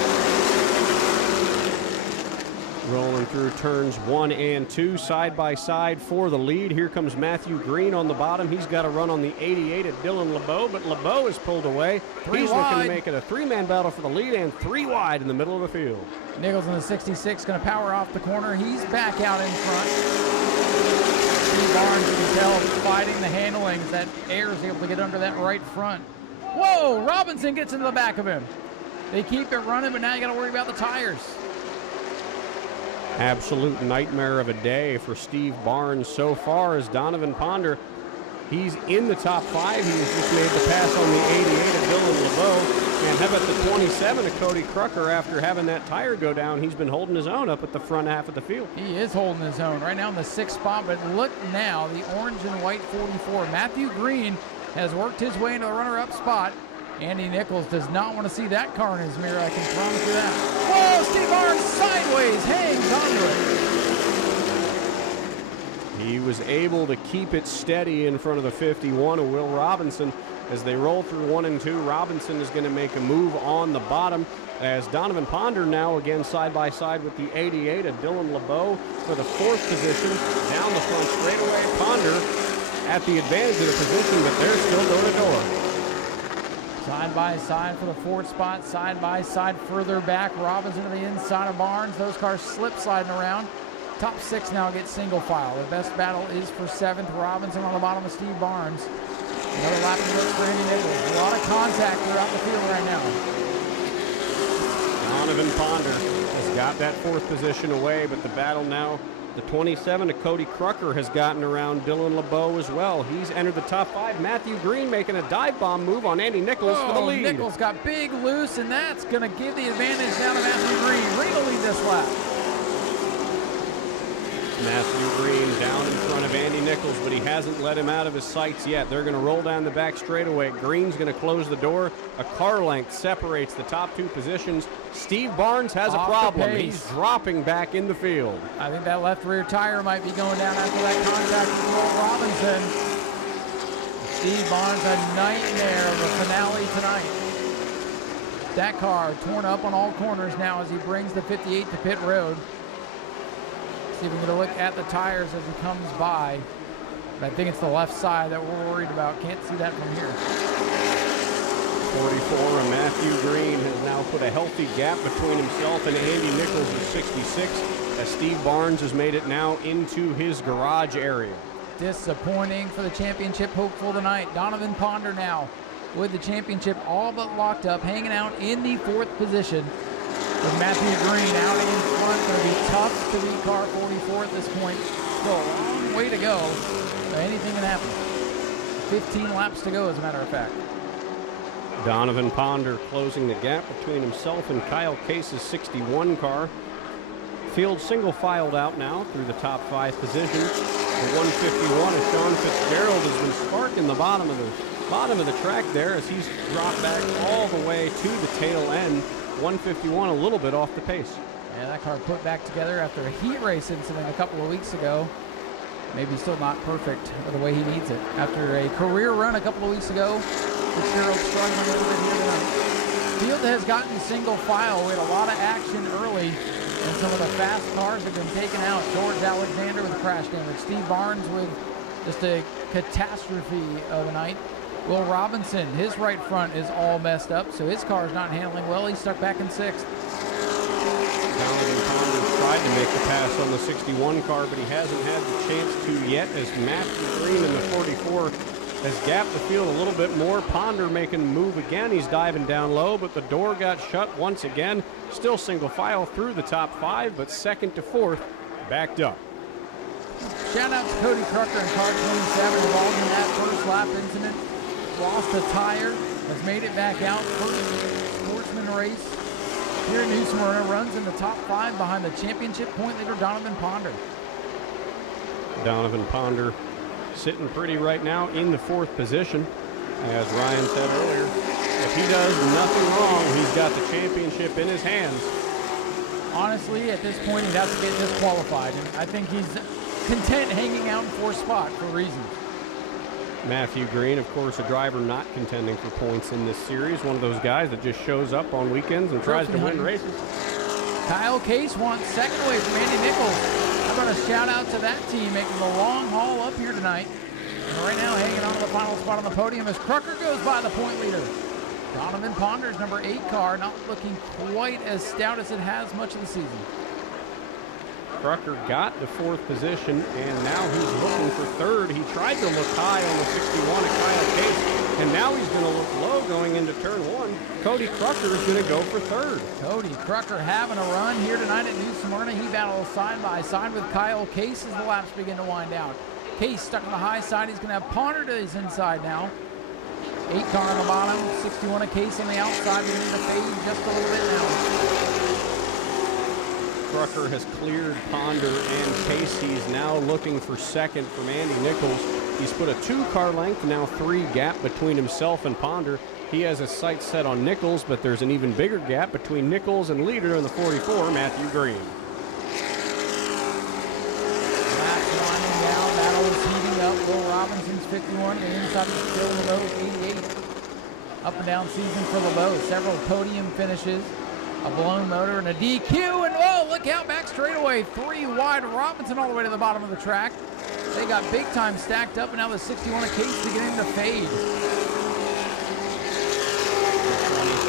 Rolling through turns 1 and 2, side by side for the lead. Here comes Matthew Green on the bottom. He's got a run on the 88 at Dylan LeBeau, but LeBeau is pulled away. He's looking to make it a 3-man battle for the lead and 3 wide in the middle of the field. Nichols in the 66 going to power off the corner. He's back out in front. Steve Barnes, you can tell, fighting the handlings. That air is able to get under that right front. Whoa, Robinson gets into the back of him. They keep it running, but now you got to worry about the tires. Absolute nightmare of a day for Steve Barnes so far as Donovan Ponder. He's in the top 5. He just made the pass on the 88 of Dylan LeBeau. And how about the 27 of Cody Crucker after having that tire go down? He's been holding his own up at the front half of the field. He is holding his own right now in the 6th spot, but look now, the orange and white 44. Matthew Green has worked his way into the runner-up spot. Andy Nichols does not want to see that car in his mirror, I can promise you that. Whoa, Steve Barnes sideways, hangs onto it. He was able to keep it steady in front of the 51 of Will Robinson. As they roll through 1 and 2, Robinson is going to make a move on the bottom as Donovan Ponder now again side by side with the 88 of Dylan LeBeau for the 4th position. Down the front straightaway, Ponder at the advantage of the position, but they're still door to door. Side by side for the 4th spot, side by side further back. Robinson to the inside of Barnes. Those cars slip sliding around. Top 6 now get single file. The best battle is for 7th. Robinson on the bottom of Steve Barnes. Another lap to look for Andy Nichols. A lot of contact throughout the field right now. Donovan Ponder has got that 4th position away, but the battle now, the 27 of Cody Crucker has gotten around Dylan LeBeau as well. He's entered the top 5. Matthew Green making a dive bomb move on Andy Nichols for the lead. Nichols got big loose, and that's going to give the advantage down to Matthew Green. Green will lead this lap. Matthew Green down in front of Andy Nichols, but he hasn't let him out of his sights yet. They're going to roll down the back straightaway. Green's going to close the door. A car length separates the top 2 positions. Steve Barnes has a problem. He's dropping back in the field. I think that left rear tire might be going down after that contact with Will Robinson. Steve Barnes, a nightmare of a finale tonight. That car torn up on all corners now as he brings the 58 to pit road. See if we can get a look at the tires as he comes by. But I think it's the left side that we're worried about. Can't see that from here. 44 and Matthew Green has now put a healthy gap between himself and Andy Nichols at 66 as Steve Barnes has made it now into his garage area. Disappointing for the championship hopeful tonight. Donovan Ponder now with the championship all but locked up, hanging out in the 4th position. With Matthew Green out in front, going to be tough to beat car 44 at this point. Still a long way to go. Anything can happen. 15 laps to go, as a matter of fact. Donovan Ponder closing the gap between himself and Kyle Case's 61 car. Field single filed out now through the top 5 positions. The 151 of Sean Fitzgerald has been sparking the bottom of the track there as he's dropped back all the way to the tail end. 151 a little bit off the pace. Yeah, that car put back together after a heat race incident a couple of weeks ago. Maybe still not perfect the way he needs it. After a career run a couple of weeks ago, Fitzgerald struggling a little bit here tonight. Field has gotten single file. We had a lot of action early, and some of the fast cars have been taken out. George Alexander with crash damage. Steve Barnes with just a catastrophe of a night. Will Robinson, his right front is all messed up, so his car is not handling well. He's stuck back in 6th. Donovan Ponder tried to make the pass on the 61 car, but he hasn't had the chance to yet as Matthew Green in the 44 has gapped the field a little bit more. Ponder making a move again. He's diving down low, but the door got shut once again. Still single file through the top 5, but 2nd to 4th backed up. Shout out to Cody Crucker and car 27 involved in that first lap incident. Lost a tire, has made it back out. First Sportsman race here in New Smyrna, runs in the top 5 behind the championship point leader Donovan Ponder. Donovan Ponder sitting pretty right now in the 4th position. As Ryan said earlier, if he does nothing wrong, he's got the championship in his hands. Honestly, at this point, he'd have to get disqualified, and I think he's content hanging out in 4th spot for reasons. Matthew Green, of course, a driver not contending for points in this series. One of those guys that just shows up on weekends and tries to win races. Kyle Case wants second away from Andy Nichols. How about a shout out to that team making the long haul up here tonight. And right now hanging on to the final spot on the podium as Crucker goes by the point leader. Donovan Ponder's number 8 car, not looking quite as stout as it has much of the season. Crucker got the 4th position, and now he's looking for 3rd. He tried to look high on the 61 at Kyle Case, and now he's going to look low going into turn 1. Cody Crucker is going to go for 3rd. Cody Crucker having a run here tonight at New Smyrna. He battles side by side with Kyle Case as the laps begin to wind down. Case stuck on the high side. He's going to have Ponder to his inside now. 8 car on the bottom, 61 a Case on the outside, beginning to fade just a little bit now. Crucker has cleared Ponder and Case. He's now looking for 2nd from Andy Nichols. He's put a 2-car length, now 3 gap between himself and Ponder. He has his sights set on Nichols, but there's an even bigger gap between Nichols and leader in the 44, Matthew Green. Laps winding down, battle is heating up. Will Robinson's 51, and inside is still LeBeau's 88. Up and down season for LeBeau. Several podium finishes. A blown motor and a DQ, and oh, look out, back straightaway. 3 wide, Robinson all the way to the bottom of the track. They got big time stacked up, and now the 61 of Case beginning to fade. The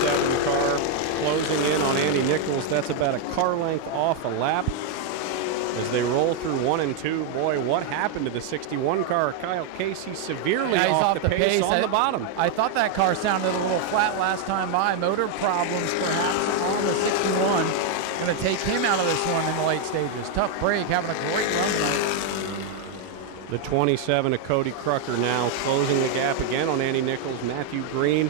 27 car closing in on Andy Nichols. That's about a car length off a lap. As they roll through 1 and 2, boy, what happened to the 61 car? Kyle Case, he's severely off the pace on the bottom. I thought that car sounded a little flat last time by. Motor problems perhaps on the 61. Going to take him out of this one in the late stages. Tough break, having a great run tonight. The 27 of Cody Crucker now closing the gap again on Andy Nichols. Matthew Green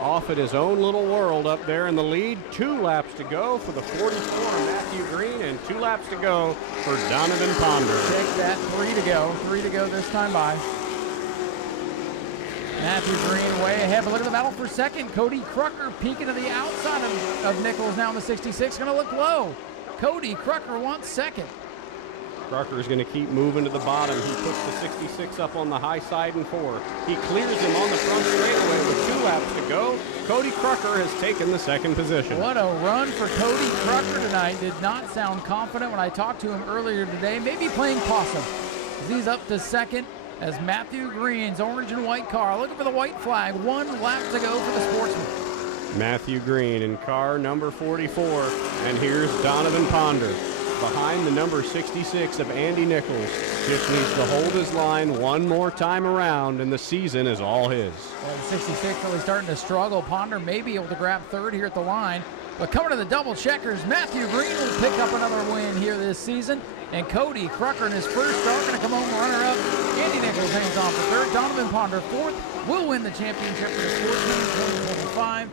off at his own little world up there in the lead. 2 laps to go for the 44 Matthew Green, and 2 laps to go for Donovan Ponder. Check that, 3 to go. 3 to go this time by. Matthew Green way ahead, but look at the battle for 2nd. Cody Crucker peeking to the outside of Nichols now in the 66. Going to look low. Cody Crucker wants 2nd. Crucker is going to keep moving to the bottom. He puts the 66 up on the high side in 4. He clears him on the front straightaway with 2 laps to go. Cody Crucker has taken the 2nd position. What a run for Cody Crucker tonight. Did not sound confident when I talked to him earlier today. Maybe playing possum. He's up to 2nd as Matthew Green's orange and white car looking for the white flag. 1 lap to go for the Sportsman. Matthew Green in car number 44. And here's Donovan Ponder behind the number 66 of Andy Nichols. Just needs to hold his line 1 more time around, and the season is all his. Well, the 66 really starting to struggle. Ponder may be able to grab 3rd here at the line. But coming to the double checkers, Matthew Green will pick up another win here this season. And Cody Crucker in his first start going to come home runner-up. Andy Nichols hangs on for 3rd. Donovan Ponder 4th. Will win the championship for the Sportsman 2025.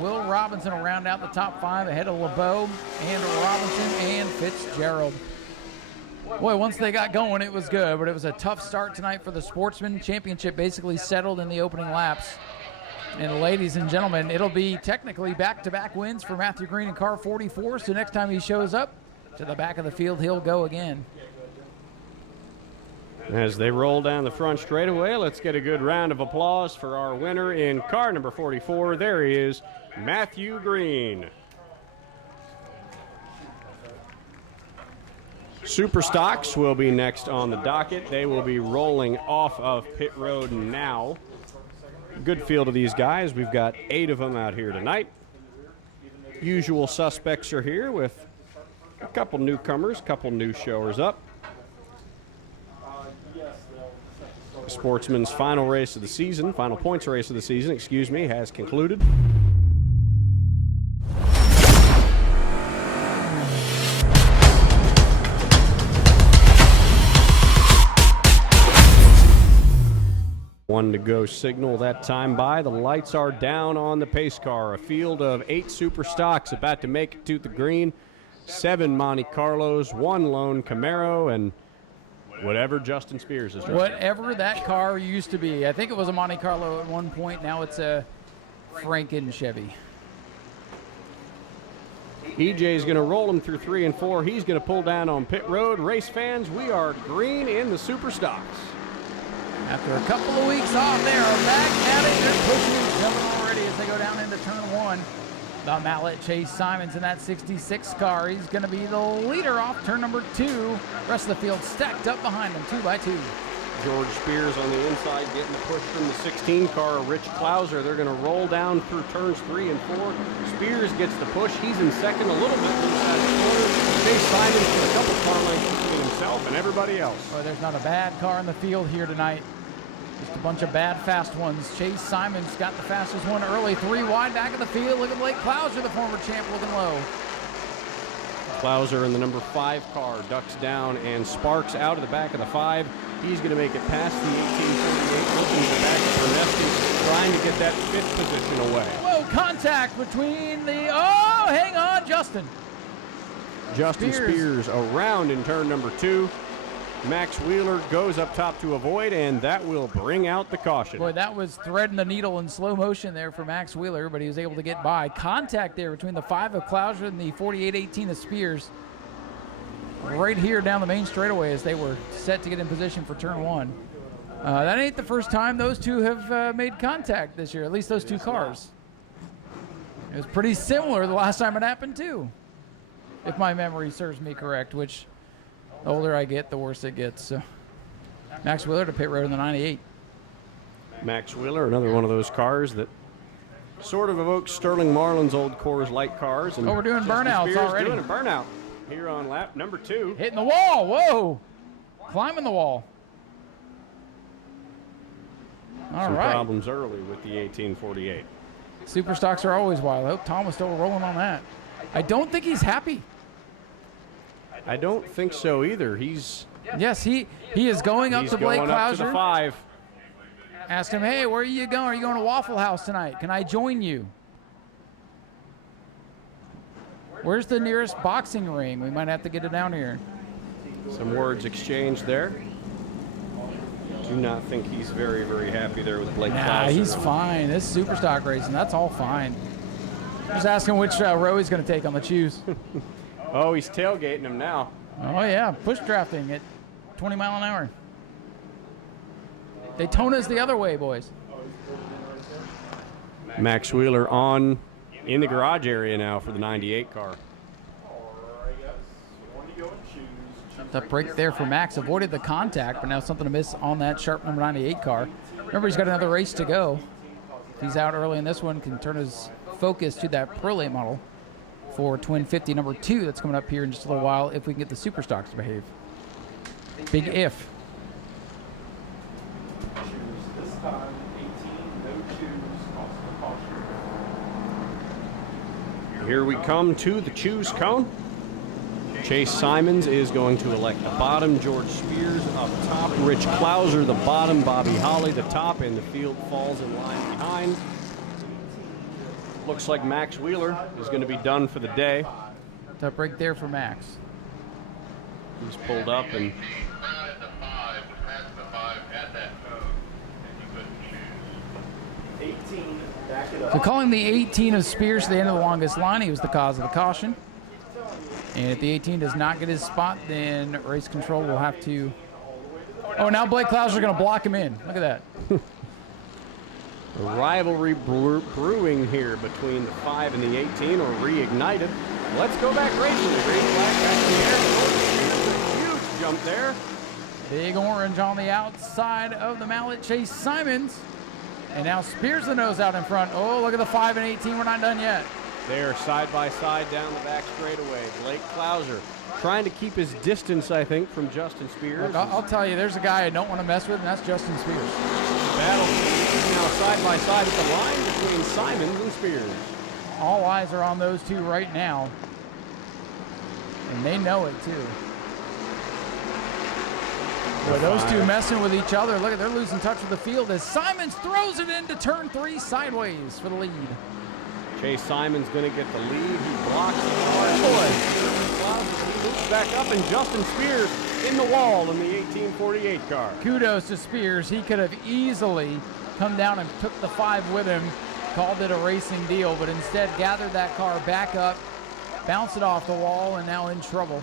Will Robinson will round out the top 5 ahead of LeBeau and Robinson and Fitzgerald. Boy, once they got going, it was good, but it was a tough start tonight for the Sportsman. Championship basically settled in the opening laps. And ladies and gentlemen, it'll be technically back-to-back wins for Matthew Green in car 44, so next time he shows up to the back of the field, he'll go again. As they roll down the front straightaway, let's get a good round of applause for our winner in car number 44. There he is, Matthew Green. Super Stocks will be next on the docket. They will be rolling off of pit road now. Good field of these guys. We've got 8 of them out here tonight. Usual suspects are here with a couple newcomers, couple new showers up. Sportsman's final race of the season, final points race of the season, has concluded. One to go signal that time by. The lights are down on the pace car. A field of 8 Super Stocks about to make it to the green. 7 Monte Carlos, 1 lone Camaro, and whatever Justin Spears is driving. Whatever that car used to be. I think it was a Monte Carlo at one point. Now it's a Franken Chevy. EJ is going to roll him through 3 and 4. He's going to pull down on pit road. Race fans, we are green in the Super Stocks. After a couple of weeks off, they are back at it. They're pushing and jumping already as they go down into turn 1. The Mallet, Chase Simons in that 66 car. He's going to be the leader off turn number 2. Rest of the field stacked up behind him, 2 by 2. George Spears on the inside getting the push from the 16 car. Rich Klauser, they're going to roll down through turns 3 and 4. Spears gets the push. He's in second, a little bit loose out of the corner. Chase Simons with a couple car lengths between himself and everybody else. Boy, there's not a bad car in the field here tonight. Just a bunch of bad fast ones. Chase Simons got the fastest one early. 3 wide back of the field. Look at Blake Klauser, the former champ, looking low. Klauser in the number 5 car ducks down and sparks out of the back of the 5. He's going to make it past the 1848, looking to the back of Bernesti, trying to get that 5th position away. Whoa, contact between the, oh, hang on, Justin. Justin Spears around in turn number 2. Max Wheeler goes up top to avoid, and that will bring out the caution. Boy, that was threading the needle in slow motion there for Max Wheeler, but he was able to get by. Contact there between the 5 of Klauser and the 4818 of Spears. Right here down the main straightaway as they were set to get in position for turn 1. That ain't the first time those two have made contact this year, at least those 2 cars. It was pretty similar the last time it happened too, if my memory serves me correct, which the older I get, the worse it gets. So Max Wheeler to pit road in the 98. Max Wheeler, another one of those cars that sort of evokes Sterling Marlin's old Coors Light cars. And we're doing burnouts already. Doing a burnout here on lap number 2. Hitting the wall, whoa! Climbing the wall. Some problems early with the 1848. Super stocks are always wild. I hope Tom was still rolling on that. I don't think he's happy. I don't think so either. Yes, he is going up to Blake Klauser. Up to the 5. Ask him, hey, where are you going? Are you going to Waffle House tonight? Can I join you? Where's the nearest boxing ring? We might have to get it down here. Some words exchanged there. Do not think he's very, very happy there with Blake Klauser. Nah, he's fine. This is super stock racing. That's all fine. Just asking which row he's going to take on the choose. Oh, he's tailgating him now. Oh, yeah. Push drafting at 20 mile an hour. Daytona's the other way, boys. Max Wheeler on in the garage area now for the 98 car. Tough break there for Max. Avoided the contact, but now something to miss on that sharp number 98 car. Remember, he's got another race to go. If he's out early in this one, can turn his focus to that Pro Late model for Twin 50 number 2 that's coming up here in just a little while if we can get the super stocks to behave. Big if. This time, 18, no choose, cost for caution. Here we come to the choose cone. Chase Simons is going to elect the bottom. George Spears up top. Rich Klauser the bottom. Bobby Holly the top. And the field falls in line behind. Looks like Max Wheeler is going to be done for the day. Tough break there for Max. He's pulled up and so calling the 18 of Spears to the end of the longest line, he was the cause of the caution. And if the 18 does not get his spot, then race control will have to... Oh, now Blake Klauser is going to block him in. Look at that. a rivalry brewing here between the 5 and the 18, or reignited. Let's go back racing. Green flag back in the air. Huge jump there. Big orange on the outside of the Mallet, Chase Simons. And now Spears the nose out in front. Oh, look at the 5 and 18. We're not done yet. They're side by side down the back straightaway. Blake Klauser trying to keep his distance, I think, from Justin Spears. Look, I'll tell you, there's a guy I don't want to mess with, and that's Justin Spears. Battle now side by side at the line between Simons and Spears. All eyes are on those two right now. And they know it, too. Boy, those two messing with each other. Look, they're losing touch with the field as Simons throws it into turn 3 sideways for the lead. Chase Simons going to get the lead. He blocks the car. He loops back up, and Justin Spears in the wall in the 1848 car. Kudos to Spears. He could have easily come down and took the 5 with him, called it a racing deal, but instead gathered that car back up, bounced it off the wall, and now in trouble.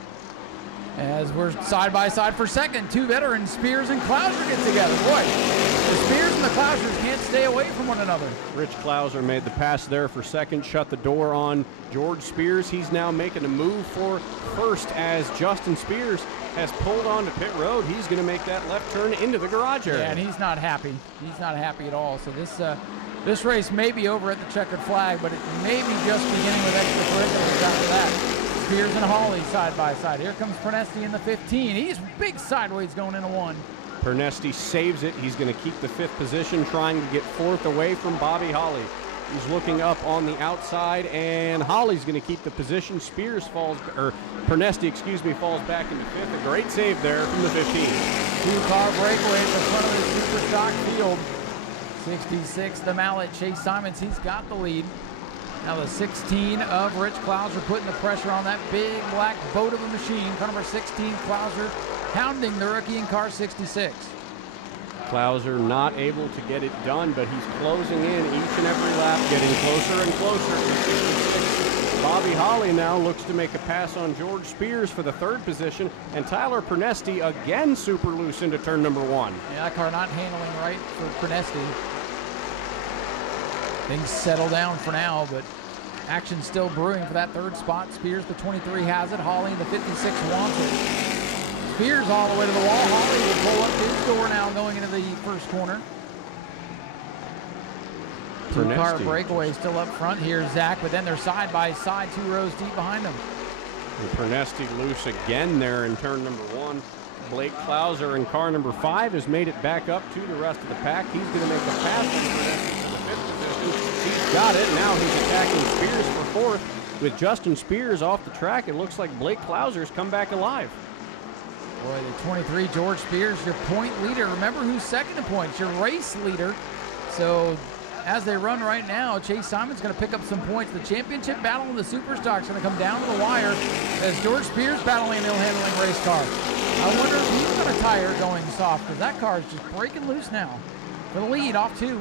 As we're side by side for second, two veterans, Spears and Clouser, get together. Boy, the Spears and the Clousers can't stay away from one another. Rich Clouser made the pass there for second, shut the door on George Spears. He's now making a move for first as Justin Spears has pulled onto pit road. He's going to make that left turn into the garage area. Yeah, and he's not happy. He's not happy at all. So this race may be over at the checkered flag, but it may be just beginning with extracurriculars after that. Spears and Hawley side by side. Here comes Pernesti in the 15. He's big sideways going into one. Pernesti saves it. He's going to keep the fifth position, trying to get fourth away from Bobby Hawley. He's looking up on the outside, and Hawley's going to keep the position. Pernesti, falls back into fifth. A great save there from the 15. Two-car breakaway at the front of the super stock field. 66, the Mallet, Chase Simons, he's got the lead. Now the 16 of Rich Clouser putting the pressure on that big black boat of a machine. Car number 16, Clouser, hounding the rookie in car 66. Clouser not able to get it done, but he's closing in each and every lap, getting closer and closer to 66. Bobby Hawley now looks to make a pass on George Spears for the third position, and Tyler Pernesti again super loose into turn number one. Yeah, that car not handling right for Pernesti. Things settle down for now, but action still brewing for that third spot. Spears, the 23, has it. Hawley in the 56 wants it. Spears all the way to the wall. Hawley will pull up his door now going into the first corner. Two-car breakaway still up front here, Zach, but then they're side by side, 2 rows deep behind them. And Pernesti loose again there in turn number one. Blake Clouser in car number 5 has made it back up to the rest of the pack. He's going to make a pass on Pernesti for the fifth position. He's got it. Now he's attacking Spears for fourth. With Justin Spears off the track, it looks like Blake Clouser's come back alive. Boy, the 23, George Spears, your point leader. Remember who's second in points, your race leader. So as they run right now, Chase Simon's going to pick up some points. The championship battle in the Superstock's going to come down to the wire as George Spears battling an ill-handling race car. I wonder if he's got a tire going soft, because that car is just breaking loose now. For the lead, off 2.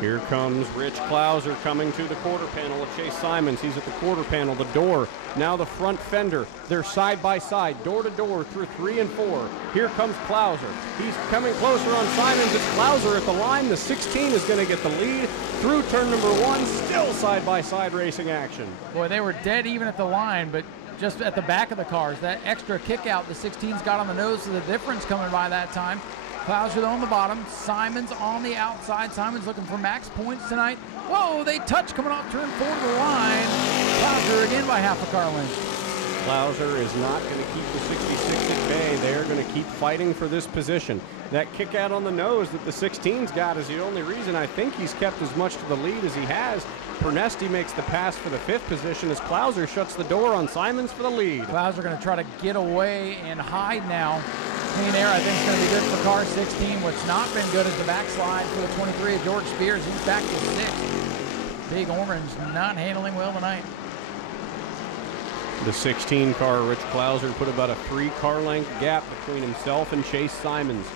Here comes Rich Clouser coming to the quarter panel of Chase Simons. He's at the quarter panel, the door, now the front fender. They're side by side, door to door through 3 and 4. Here comes Clouser. He's coming closer on Simons. It's Clouser at the line. The 16 is going to get the lead through turn number 1. Still side by side racing action. Boy, they were dead even at the line, but just at the back of the cars, that extra kick out the 16's got on the nose, so the difference coming by that time. Clouser on the bottom, Simons on the outside. Simons looking for max points tonight. Whoa, they touch coming off turn 4 to the line. Clouser again by half a car length. Clouser is not going to keep the 66 at bay. They're going to keep fighting for this position. That kick out on the nose that the 16's got is the only reason I think he's kept as much to the lead as he has. Pernesti makes the pass for the 5th position as Clouser shuts the door on Simons for the lead. Clouser going to try to get away and hide now. Clean air, I think, is going to be good for car 16. What's not been good is the backslide for the 23 of George Spears. He's back to 6th. Big Orange not handling well tonight. The 16 car, Rich Clouser, put about a 3-car length gap between himself and Chase Simons.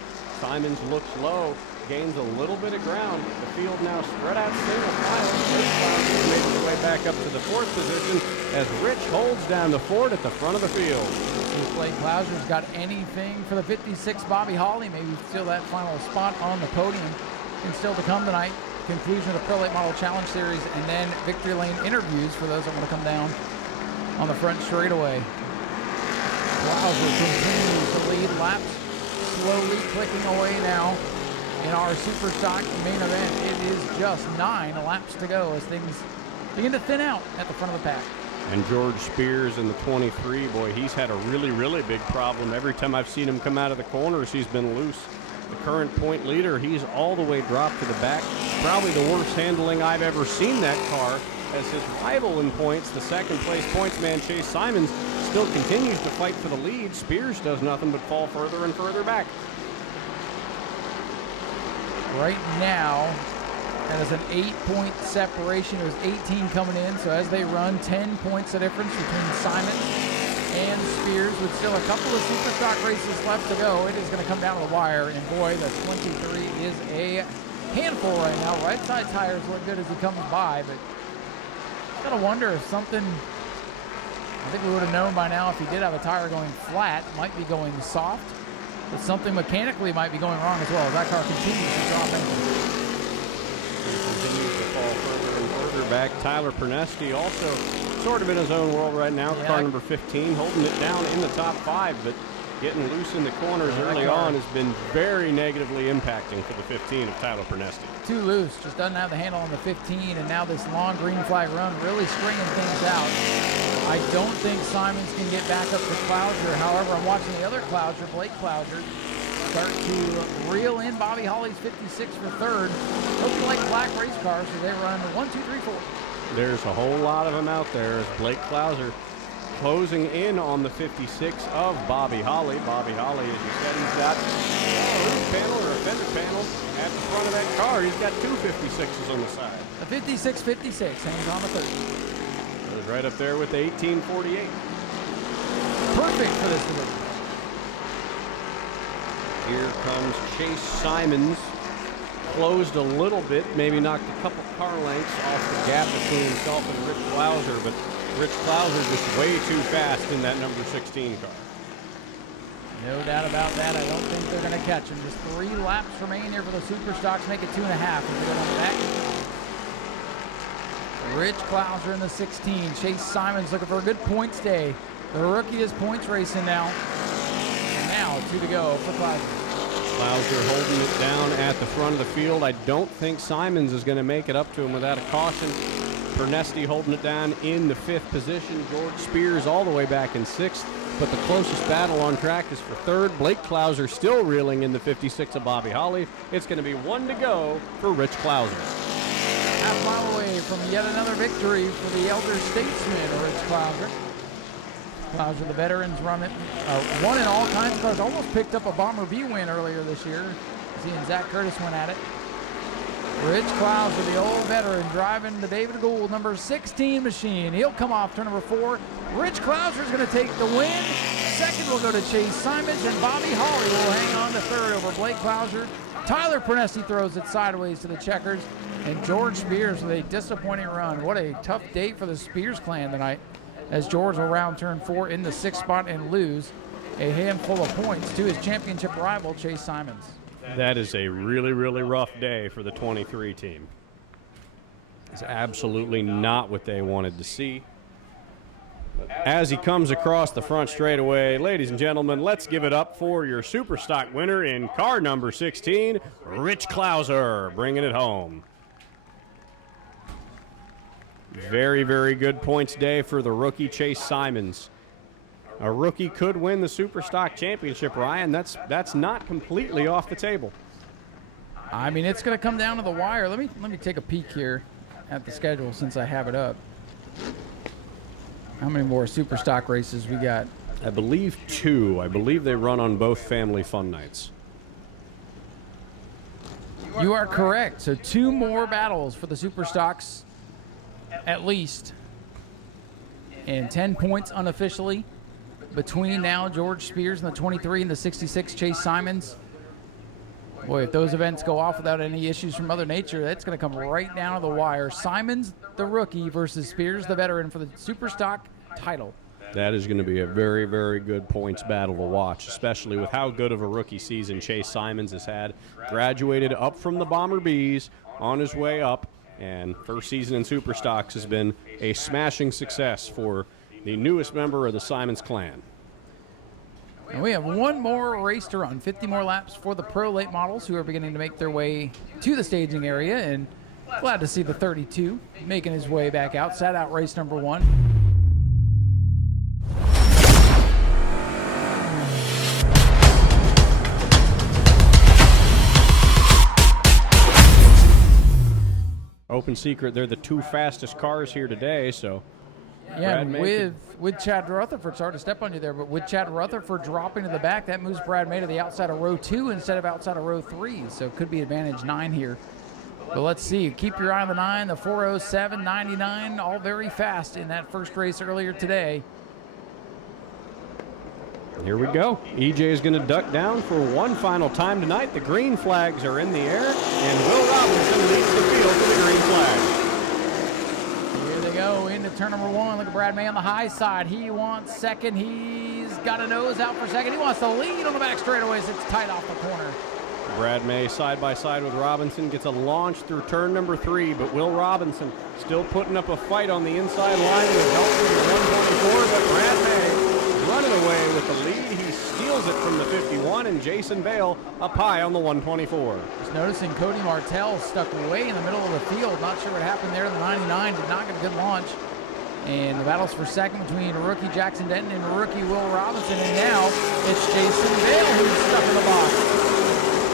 Simons looks low, gains a little bit of ground. The field now spread out single file. Rich Clouser makes his way back up to the 4th position as Rich holds down the Ford at the front of the field. If Blake Clouser's got anything for the 56 Bobby Hawley, maybe steal that final spot on the podium. And still to come tonight, conclusion of the Pro Late Model Challenge Series, and then Victory Lane interviews for those that want to come down on the front straightaway. Clouser continues to lead, laps slowly clicking away now in our Super Stock main event. It is just 9 laps to go as things begin to thin out at the front of the pack. And George Spears in the 23, boy, he's had a really, really big problem. Every time I've seen him come out of the corners, he's been loose. The current point leader, he's all the way dropped to the back. Probably the worst handling I've ever seen that car, as his rival in points, the second place points man Chase Simons, still continues to fight for the lead. Spears does nothing but fall further and further back. Right now, that is an 8-point separation. It was 18 coming in, so as they run, 10 points of difference between Simons and Spears, with still a couple of Super Stock races left to go. It is going to come down to the wire, and boy, the 23 is a handful right now. Right side tires look good as he comes by, but gotta wonder if something I think we would have known by now if he did have a tire going flat, it might be going soft, but something mechanically might be going wrong as well as that car continues to drop in. Continues to fall further and further back. Tyler Pernesti also sort of in his own world right now. Yeah. Car number 15, holding it down in the top 5, but getting loose in the corners early on has been very negatively impacting for the 15 of Tyler Pernesti. Too loose, just doesn't have the handle on the 15, and now this long green flag run really stringing things out. I don't think Simons can get back up to Clouser. However, I'm watching the other Clouser, Blake Clouser, start to reel in Bobby Holly's 56 for third. Looking like black race cars, so they run 1, 2, 3, 4. There's a whole lot of them out there as Blake Clouser closing in on the 56 of Bobby Holly. Bobby Holly, as you said, he's got a roof panel or a fender panel at the front of that car. He's got two 56s on the side. The 56-56 hangs on the 30. Goes right up there with the 1848. Perfect for this division. Here comes Chase Simons. Closed a little bit, maybe knocked a couple car lengths off the gap between himself and Rich Clouser, but Rich Clouser just way too fast in that number 16 car. No doubt about that. I don't think they're going to catch him. Just 3 laps remain here for the Super Stocks. Make it 2.5 as we go on the back. Rich Clouser in the 16. Chase Simons looking for a good points day. The rookie is points racing now. And now 2 to go for Clouser. Clouser holding it down at the front of the field. I don't think Simons is going to make it up to him without a caution. Pernesti holding it down in the 5th position. George Spears all the way back in 6th. But the closest battle on track is for 3rd. Blake Clouser still reeling in the 56 of Bobby Holly. It's going to be 1 to go for Rich Clouser. Half mile away from yet another victory for the elder statesman, Rich Clouser. Clouser, the veterans, run it. Won in all kinds of cars. Almost picked up a Bomber B win earlier this year. He and Zach Curtis went at it. Rich Clouser, the old veteran, driving the David Gould number 16 machine. He'll come off turn number 4. Rich Clouser is going to take the win. Second will go to Chase Simons, and Bobby Holly will hang on to 3rd over Blake Clouser. Tyler Pernesti throws it sideways to the checkers, and George Spears with a disappointing run. What a tough day for the Spears clan tonight, as George will round turn 4 in the 6th spot and lose a handful of points to his championship rival, Chase Simons. That is a really, really rough day for the 23 team. It's absolutely not what they wanted to see. As he comes across the front straightaway, ladies and gentlemen, let's give it up for your Super Stock winner in car number 16, Rich Clouser, bringing it home. Very, very good points day for the rookie Chase Simons. A rookie could win the Super Stock Championship, Ryan. That's not completely off the table. I mean, it's going to come down to the wire. Let me take a peek here at the schedule since I have it up. How many more Super Stock races we got? I believe 2. I believe they run on both family fun nights. You are correct. So 2 more battles for the Super Stocks, at least. And 10 points unofficially between now George Spears and the 23 and the 66 Chase Simons. Boy, if those events go off without any issues from Mother Nature, that's going to come right down to the wire. Simons, the rookie, versus Spears, the veteran, for the Super Stock title. That is going to be a very, very good points battle to watch, especially with how good of a rookie season Chase Simons has had. Graduated up from the Bomber Bs, on his way up, and first season in Super Stocks has been a smashing success for the newest member of the Simons clan. And we have 1 more race to run, 50 more laps for the Pro Late models who are beginning to make their way to the staging area, and glad to see the 32 making his way back out. Sat out race number 1. Open secret, they're the 2 fastest cars here today, so Yeah, Brad and with Chad Rutherford, sorry to step on you there, but with Chad Rutherford dropping to the back, that moves Brad May to the outside of row 2 instead of outside of row 3, so it could be advantage 9 here. But let's see, keep your eye on the 9, the 407, 99, all very fast in that first race earlier today. here we go. EJ is going to duck down for one final time tonight. The green flags are in the air, and Will Robinson leads the field to the green flag. Here they go into turn number 1. Look at Brad May on the high side. He wants second. He's got a nose out for second. He wants to lead on the back straightaways. It's tight off the corner. Brad May side by side with Robinson gets a launch through turn number 3, but Will Robinson still putting up a fight on the inside line with help from the 124, but Brad May running away with the lead. He steals it from the 51, and Jason Vale up high on the 124. Just noticing Cody Martell stuck way in the middle of the field. Not sure what happened there. The 99 did not get a good launch. And the battles for second between rookie Jackson Denton and rookie Will Robinson. And now it's Jason Vale who's stuck in the box.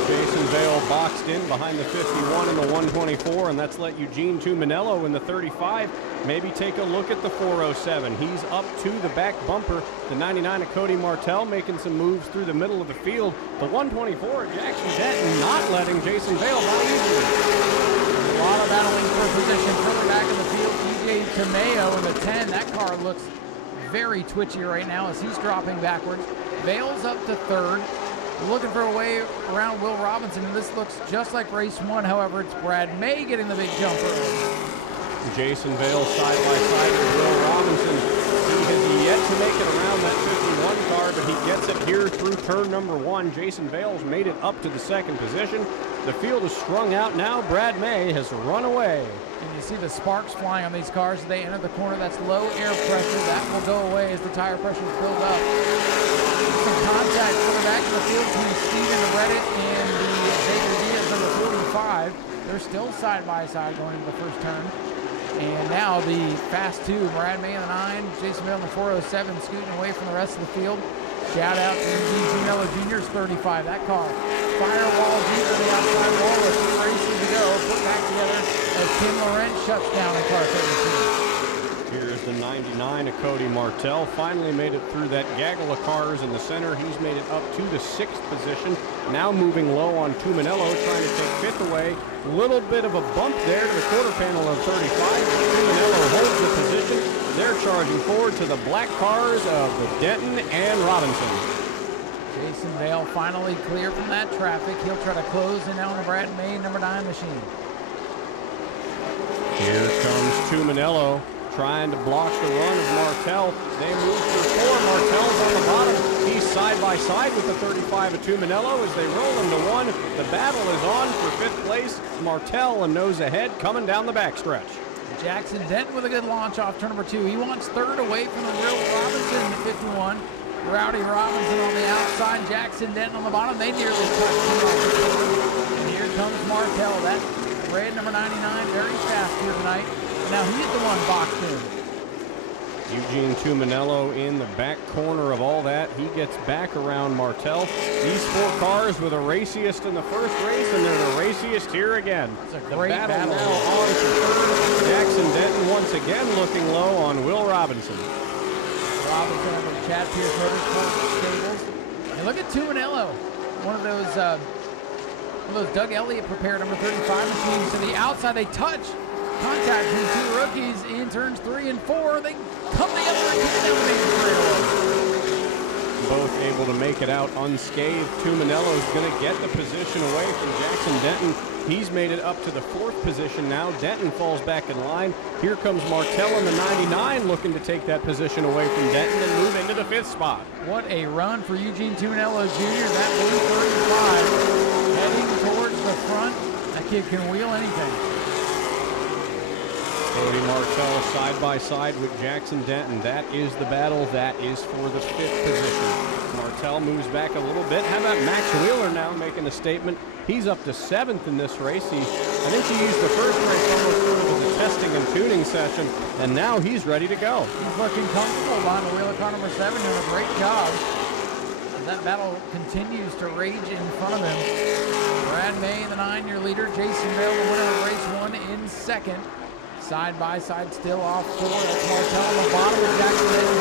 Jason Vale boxed in behind the 51 and the 124, and that's let Eugene Tuminello in the 35 maybe take a look at the 407. He's up to the back bumper. The 99 of Cody Martell making some moves through the middle of the field. The 124 of Jackson Denton not letting Jason Vale by easily. A lot of battling for position further back in the field. EJ Tomeo in the 10. That car looks very twitchy right now as he's dropping backwards. Vale's up to third. Looking for a way around Will Robinson, and this looks just like race 1. However, it's Brad May getting the big jump early. Jason Vale side by side with Will Robinson. He has yet to make it around that 51 car, but he gets it here through turn number 1. Jason Vale's made it up to the second position. The field is strung out now. Brad May has run away. And you see the sparks flying on these cars as they enter the corner. That's low air pressure. That will go away as the tire pressure is built up. Some contact further back in the field between Steven Reddit and the Xavier Diaz number 45. They're still side by side going into the first turn. And now the fast 2, Brad May on the 9, Jason Vale on the 407, scooting away from the rest of the field. Shout out to Eugene Tuminello Jr.'s 35. That car firewall deep to the outside wall with 2 races to go. Put back together as Tim Laurent shuts down in car 32. Here's the 99 of Cody Martell. Finally made it through that gaggle of cars in the center. He's made it up to the 6th position. Now moving low on Tuminello, trying to take 5th away. A little bit of a bump there to the quarter panel of 35. Tuminello holds the position. They're charging forward to the black cars of the Denton and Robinson. Jason Vale finally clear from that traffic. He'll try to close in now on the Brad May number 9 machine. Here comes Tuminello, trying to block the run of Martell. They move for 4. Martell's on the bottom. He's side by side with the 35 of Tuminello as they roll into 1. The battle is on for 5th place. Martell a nose ahead coming down the backstretch. Jackson Denton with a good launch off turn number 2. He wants third away from the real Robinson in the 51. Rowdy Robinson on the outside. Jackson Denton on the bottom. They nearly touched him. And here comes Martell. That red number 99 very fast here tonight. Now he's the one boxed in. Eugene Tuminello in the back corner of all that. He gets back around Martell. These 4 cars were the raciest in the first race, and they're the raciest here again. It's a the great battle. now on to third. Jackson Denton once again looking low on Will Robinson. Robinson over to Chad Pierce Motorsports Stables. And look at Tuminello. One of those Doug Elliott prepared number 35 machines to the outside. They touch. Contact between 2 rookies in turns 3 and 4. They come together and get down the main straightaway. Both able to make it out unscathed. Tuminello's going to get the position away from Jackson Denton. He's made it up to the 4th position now. Denton falls back in line. Here comes Martell in the 99 looking to take that position away from Denton and move into the 5th spot. What a run for Eugene Tuminello Jr. That blue 35 heading towards the front. That kid can wheel anything. Cody Martell side by side with Jackson Denton. That is the battle. That is for the 5th position. Martell moves back a little bit. How about Max Wheeler now making a statement? He's up to 7th in this race. I think he used the first race almost sort of as a testing and tuning session, and now he's ready to go. He's looking comfortable behind the wheel of car number 7, doing a great job. As that battle continues to rage in front of him. Brad May, the 9-year leader. Jason Vale, the winner of race 1 in 2nd. Side by side, still off 4. That's Martell on the bottom of Jackson Denton,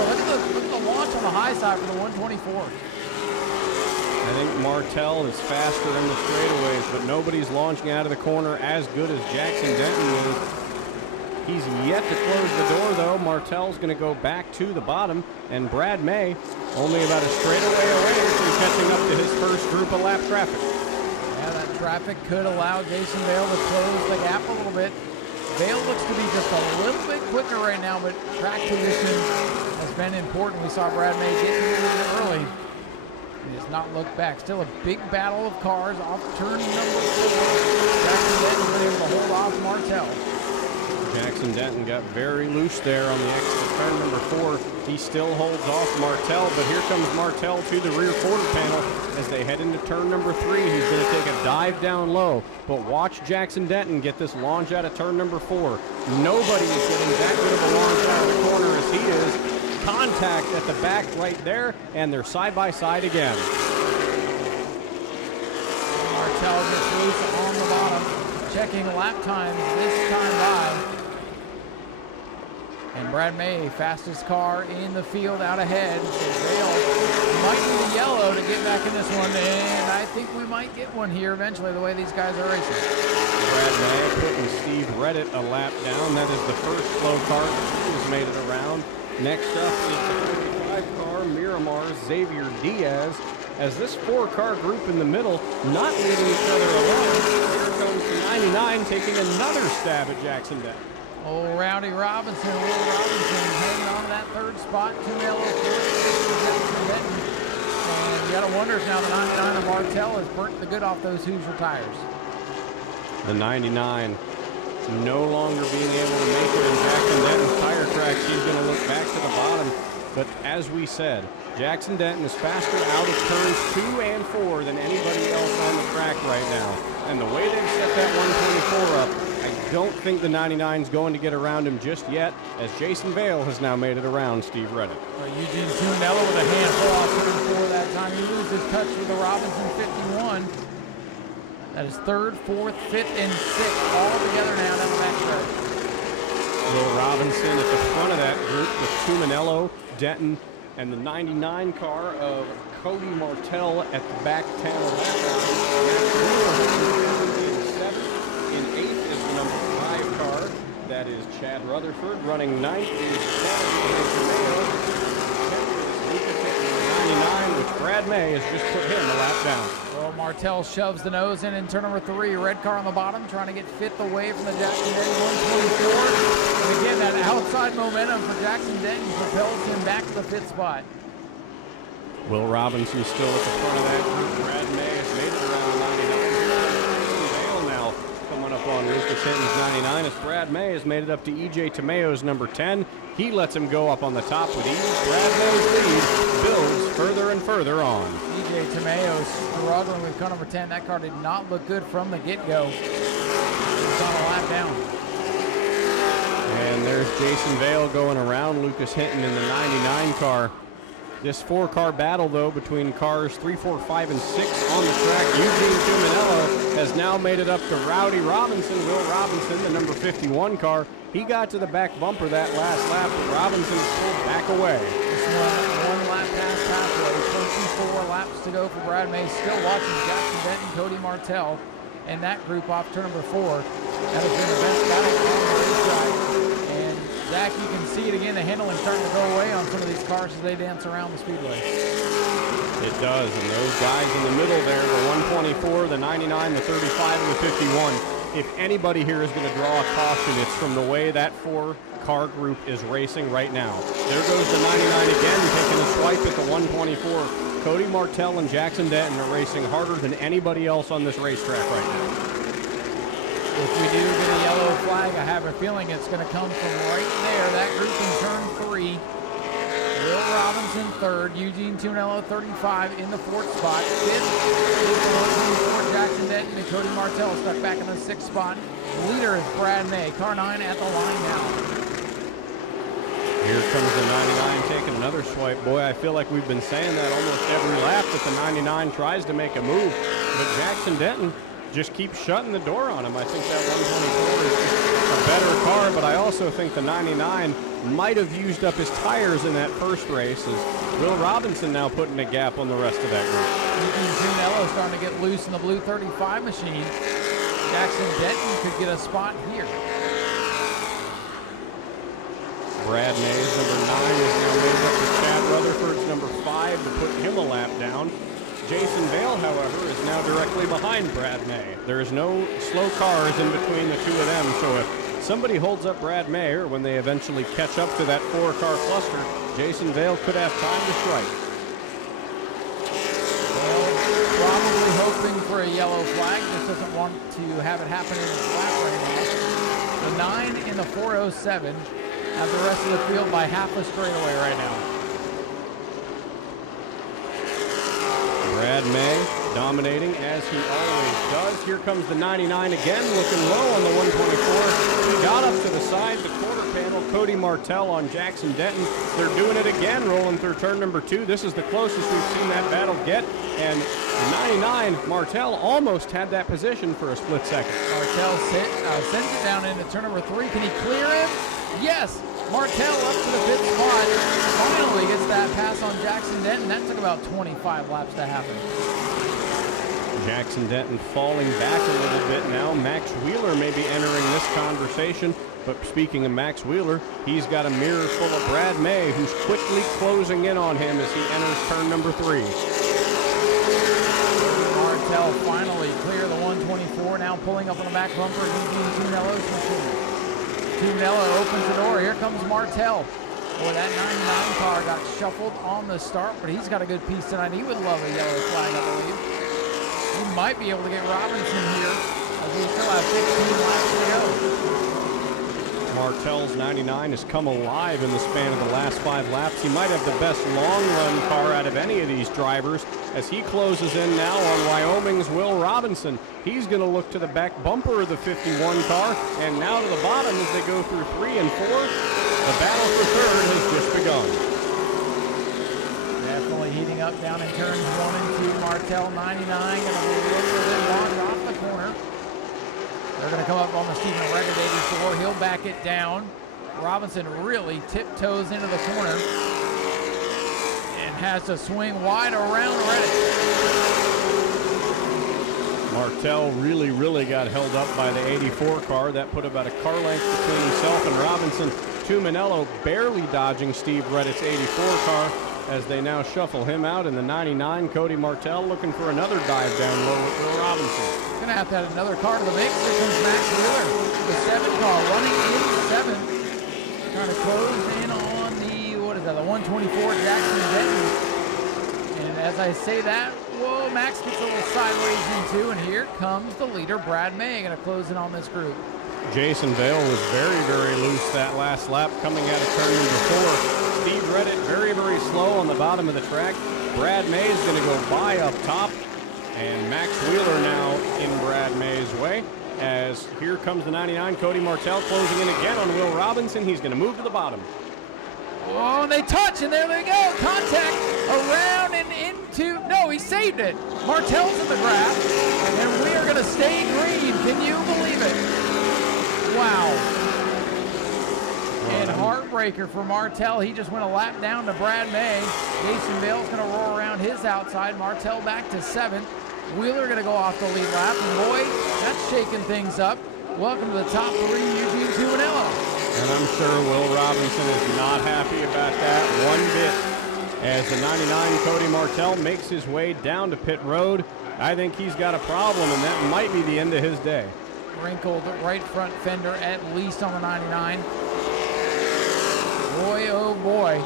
124. Look at the launch on the high side for the 124. I think Martell is faster in the straightaways, but nobody's launching out of the corner as good as Jackson Denton is. He's yet to close the door, though. Martell's going to go back to the bottom, and Brad May only about a straightaway away from catching up to his first group of lap traffic. Yeah, that traffic could allow Jason Vale to close the gap a little bit. Vale looks to be just a little bit quicker right now, but track position has been important. We saw Brad May get to the lead early. He does not look back. Still a big battle of cars off turn number 4. Jackson Denton been able to hold off Martell. Jackson Denton got very loose there on the exit of turn number 4. He still holds off Martell, but here comes Martell to the rear quarter panel as they head into turn number 3. He's going to take a dive down low, but watch Jackson Denton get this launch out of turn number 4. Nobody is getting that good of a launch out of the corner as he is. Contact at the back right there, and they're side by side again. Martell gets loose on the bottom, checking lap times this time by. And Brad May, fastest car in the field out ahead. Vale might need a yellow to get back in this one, and I think we might get one here eventually the way these guys are racing. Brad May putting Steve Reddit a lap down. That is the first slow car who's made it around. Next up is the 45-car Miramar's Xavier Diaz. As this 4-car group in the middle not leaving each other alone, here comes the 99 taking another stab at Jackson Denton. Old Rowdy Robinson, Will Robinson hanging on to that 3rd spot. 2 yellow for Jackson Denton. And you got to wonder if now the 99 of Martell has burnt the good off those Hoosier tires. The 99 no longer being able to make it in Jackson Denton's tire tracks. He's going to look back to the bottom. But as we said, Jackson Denton is faster out of turns 2 and 4 than anybody else on the track right now. And the way they've set that 124 up, I don't think the 99's going to get around him just yet, as Jason Vale has now made it around Steve Reddit. Eugene Tunello with a handful off turn 4 that time. He loses touch with the Robinson 51. That is 3rd, 4th, 5th, and 6th all together now down the backstretch. Will Robinson at the front of that group with Tuminello, Denton, and the 99 car of Cody Martell at the back tail of that car. In 7th, in 8th is the number 5 car. That is Chad Rutherford. Running 9th is Chad which Brad May has just put him a lap down. Well, Martell shoves the nose in turn number 3. Red car on the bottom, trying to get 5th away from the Jackson Denton 124. And again, that outside momentum for Jackson Denton propels him back to the 5th spot. Will Robinson still at the front of that group. Brad May has made it around the 99. Vale now coming up on Lucas Hinton's 99 as Brad May has made it up to EJ Tamayo's number 10. He lets him go up on the top with ease. Brad May's lead builds further and further on. EJ Tamayo struggling with car number 10. That car did not look good from the get-go. He's on a lap down. And there's Jason Vale going around Lucas Hinton in the 99 car. This 4-car battle, though, between cars 3, 4, 5, and 6 on the track. Eugene Tuminello has now made it up to Rowdy Robinson. Will Robinson, the number 51 car. He got to the back bumper that last lap, but Robinson pulled back away. This one lap past halfway. 24 laps to go for Brad May. Still watching Jackson Denton, Cody Martell, and that group off turn number 4. That has been the best battle on the racetrack. And Zach, you can see it again. The handling starting to go away on some of these cars as they dance around the speedway. It does, and those guys in the middle there, the 124, the 99, the 35, and the 51. If anybody here is going to draw a caution, it's from the way that 4-car group is racing right now. There goes the 99 again, taking a swipe at the 124. Cody Martell and Jackson Denton are racing harder than anybody else on this racetrack right now. If we do get a yellow flag, I have a feeling it's going to come from right there. That group in turn 3. Will Robinson 3rd, Eugene Tunello 35 in the 4th spot. 5th is the 124 Jackson Denton, and Cody Martell stuck back in the 6th spot. Leader is Brad May, car 9 at the line now. Here comes the 99 taking another swipe. Boy, I feel like we've been saying that almost every lap that the 99 tries to make a move, but Jackson Denton just keeps shutting the door on him. I think that 124 is just a better car, but I also think the 99 might have used up his tires in that first race, as Will Robinson now putting a gap on the rest of that group. Eugene Tunello starting to get loose in the blue 35 machine. Jackson Denton could get a spot here. Brad Mays, number 9, is now made up to Chad Rutherford's number 5 to put him a lap down. Jason Vale, however, is now directly behind Brad May. There is no slow cars in between the two of them, so if somebody holds up Brad Mayer when they eventually catch up to that 4-car cluster, Jason Vale could have time to strike. Probably hoping for a yellow flag. Just doesn't want to have it happen in his lap right now. The 9 in the 407 have the rest of the field by half a straightaway right now. Brad May dominating as he always does. Here comes the 99 again, looking low on the 124. He got up to the side, the quarter panel. Cody Martell on Jackson Denton. They're doing it again, rolling through turn number 2. This is the closest we've seen that battle get. And the 99, Martell almost had that position for a split second. Martell sends it down into turn number 3. Can he clear him? Yes. Martell up to the 5th spot. Finally gets that pass on Jackson Denton. That took about 25 laps to happen. Jackson Denton falling back a little bit now. Max Wheeler may be entering this conversation. But speaking of Max Wheeler, he's got a mirror full of Brad May, who's quickly closing in on him as he enters turn number 3. Martell finally clear the 124. Now pulling up on the back bumper of Eugene Tunello's machine. Tunello opens the door. Here comes Martell. Boy, that 99 car got shuffled on the start, but he's got a good piece tonight. He would love a yellow flag, I believe. He might be able to get Robinson here, as we still have 15 laps to go. Martell's 99 has come alive in the span of the last 5 laps. He might have the best long-run car out of any of these drivers as he closes in now on Wyoming's Will Robinson. He's going to look to the back bumper of the 51 car, and now to the bottom as they go through 3 and 4. The battle for third has just begun. Definitely heating up down in turns 1 and 2. Martell 99 going to be a little bit longer off the corner. They're going to come up on the Stephen Record 84. He'll back it down. Robinson really tiptoes into the corner and has to swing wide around Reddick. Martell really got held up by the 84 car. That put about a car length between himself and Robinson. Tuminello barely dodging Steve Reddick's 84 car as they now shuffle him out in the 99. Cody Martell looking for another dive down low with Will Robinson. Gonna have to add another car to the mix. Here comes Max Wheeler, the 7 car, running in 7. Trying to close in on the 124 Jackson Denton. And as I say that, whoa, Max gets a little sideways in 2, and here comes the leader, Brad May, gonna close in on this group. Jason Vale was very loose that last lap coming out of turn number 4. Steve Reddick very slow on the bottom of the track. Brad May is going to go by up top. And Max Wheeler now in Brad May's way. As here comes the 99, Cody Martell closing in again on Will Robinson. He's going to move to the bottom. Oh, and they touch, and there they go. Contact around and into. No, he saved it. Martell's in the grab, and we are going to stay green. Can you believe it? Wow. And heartbreaker for Martell. He just went a lap down to Brad May. Jason Vale's going to roll around his outside. Martell back to 7th. Wheeler going to go off the lead lap. And boy, that's shaking things up. Welcome to the top 3, Eugene Tuminello. And I'm sure Will Robinson is not happy about that one bit. As the 99 Cody Martell makes his way down to pit road, I think he's got a problem, and that might be the end of his day. Wrinkled right front fender at least on the 99. Boy, oh boy.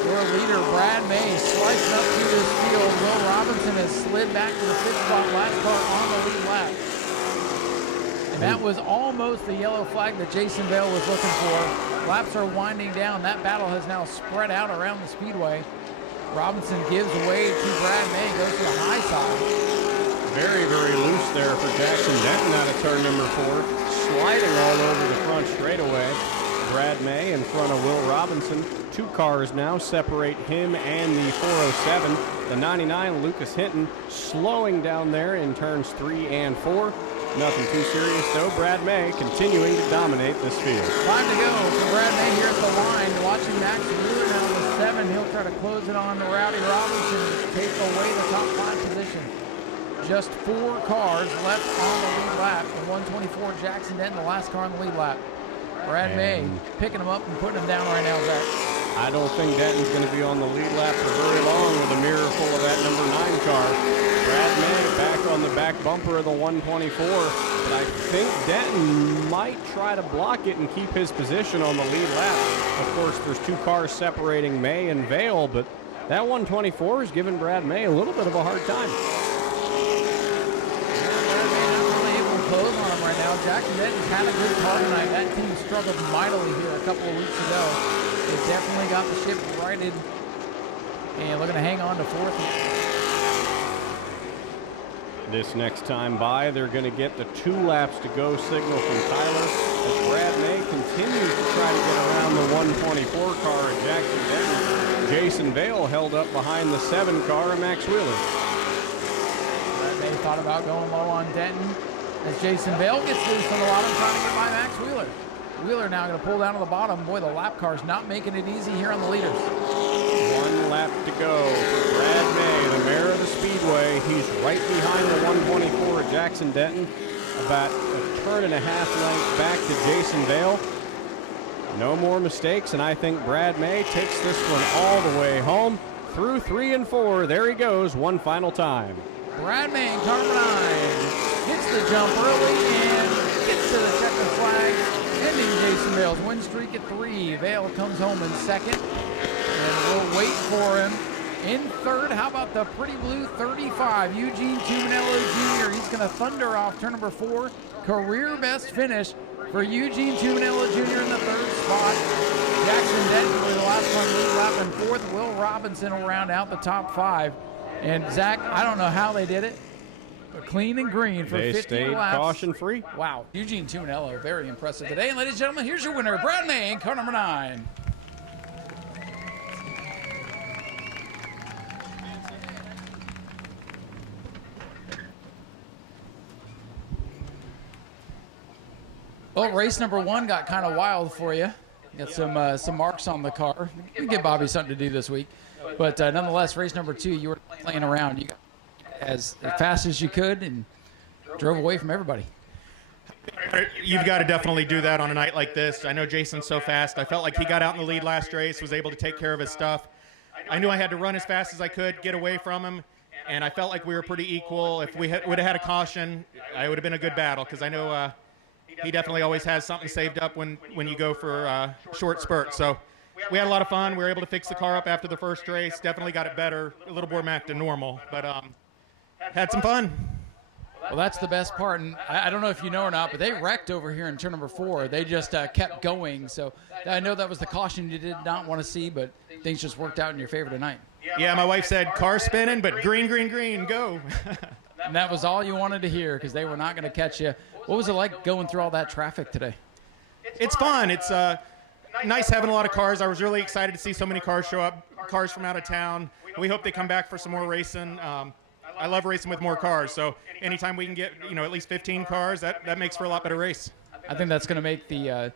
Your leader, Brad May, slicing up through this field. Will Robinson has slid back to the 5th spot, last car on the lead lap. And that was almost the yellow flag that Jason Vale was looking for. Laps are winding down. That battle has now spread out around the speedway. Robinson gives way to Brad May, goes to the high side. Very loose there for Jackson Denton out of turn number 4. Sliding all over the front straightaway. Brad May in front of Will Robinson. 2 cars now separate him and the 407. The 99, Lucas Hinton, slowing down there in turns 3 and 4. Nothing too serious though. Brad May continuing to dominate this field. Time to go for Brad May here at the line. Watching Max Wheeler now with 7. He'll try to close it on to Rowdy Robinson to take away the top 5 position. Just 4 cars left on the lead lap. The 124 Jackson Denton, the last car on the lead lap. Brad May picking him up and putting him down right now, Zach. I don't think Denton's going to be on the lead lap for very long with a mirror full of that number 9 car. Brad May back on the back bumper of the 124, but I think Denton might try to block it and keep his position on the lead lap. Of course, there's 2 cars separating May and Vale, but that 124 is giving Brad May a little bit of a hard time. Brad May not really able to close on him right now. Jackson Denton's had a good car tonight. That team struggled mightily here a couple of weeks ago. They definitely got the ship righted and looking to hang on to 4th. This next time by, they're going to get the 2 laps to go signal from Tyler as Brad May continues to try to get around the 124 car at Jackson Denton. Jason Vale held up behind the 7 car of Max Wheeler. Brad May thought about going low on Denton as Jason Vale gets loose on the bottom trying to get by Max Wheeler. Wheeler now going to pull down to the bottom. Boy, the lap car's not making it easy here on the leaders. 1 lap to go for Brad May, the mayor of the Speedway. He's right behind the 124 at Jackson Denton, about a turn and a half length back to Jason Vale. No more mistakes, and I think Brad May takes this one all the way home through 3 and 4. There he goes, one final time. Brad May in car number 9 hits the jump early and gets to the checkered flag, ending Jason Vale's win streak at 3. Vale comes home in 2nd, and we'll wait for him in 3rd. How about the pretty blue 35, Eugene Tuminello Jr. He's going to thunder off turn number 4. Career best finish for Eugene Tuminello Jr. in the 3rd spot. Jackson Denton with the last one lead lap in 4th. Will Robinson will round out the top 5. And Zach, I don't know how they did it, but clean and green for 15 stayed laps. caution-free. Wow, Eugene Tuminello, very impressive today. And ladies and gentlemen, here's your winner, Brad May, car number 9. Well, race number 1 got kind of wild for you. Got some marks on the car. You give Bobby something to do this week. But nonetheless, race number 2, you were playing around. You got as fast as you could and drove away from everybody. You've got to definitely do that on a night like this. I know Jason's so fast. I felt like he got out in the lead last race, was able to take care of his stuff. I knew I had to run as fast as I could, get away from him, and I felt like we were pretty equal. If we would have had a caution, it would have been a good battle because I know he definitely always has something saved up when you go for short spurts. So we had a lot of fun. We were able to fix the car up after the first race. Definitely got it better, a little more back to normal, but had some fun. Well, that's the best part, and I don't know if you know or not, but they wrecked over here in turn number 4. They just kept going, so I know that was the caution you did not want to see, but things just worked out in your favor tonight. Yeah, my wife said car spinning, but green, green, green, go. And that was all you wanted to hear because they were not going to catch you. What was it like going through all that traffic today? It's fun. It's nice having a lot of cars. I was really excited to see so many cars show up, cars from out of town. We hope they come back for some more racing. I love racing with more cars, so anytime we can get at least 15 cars, that makes for a lot better race. I think that's going to make the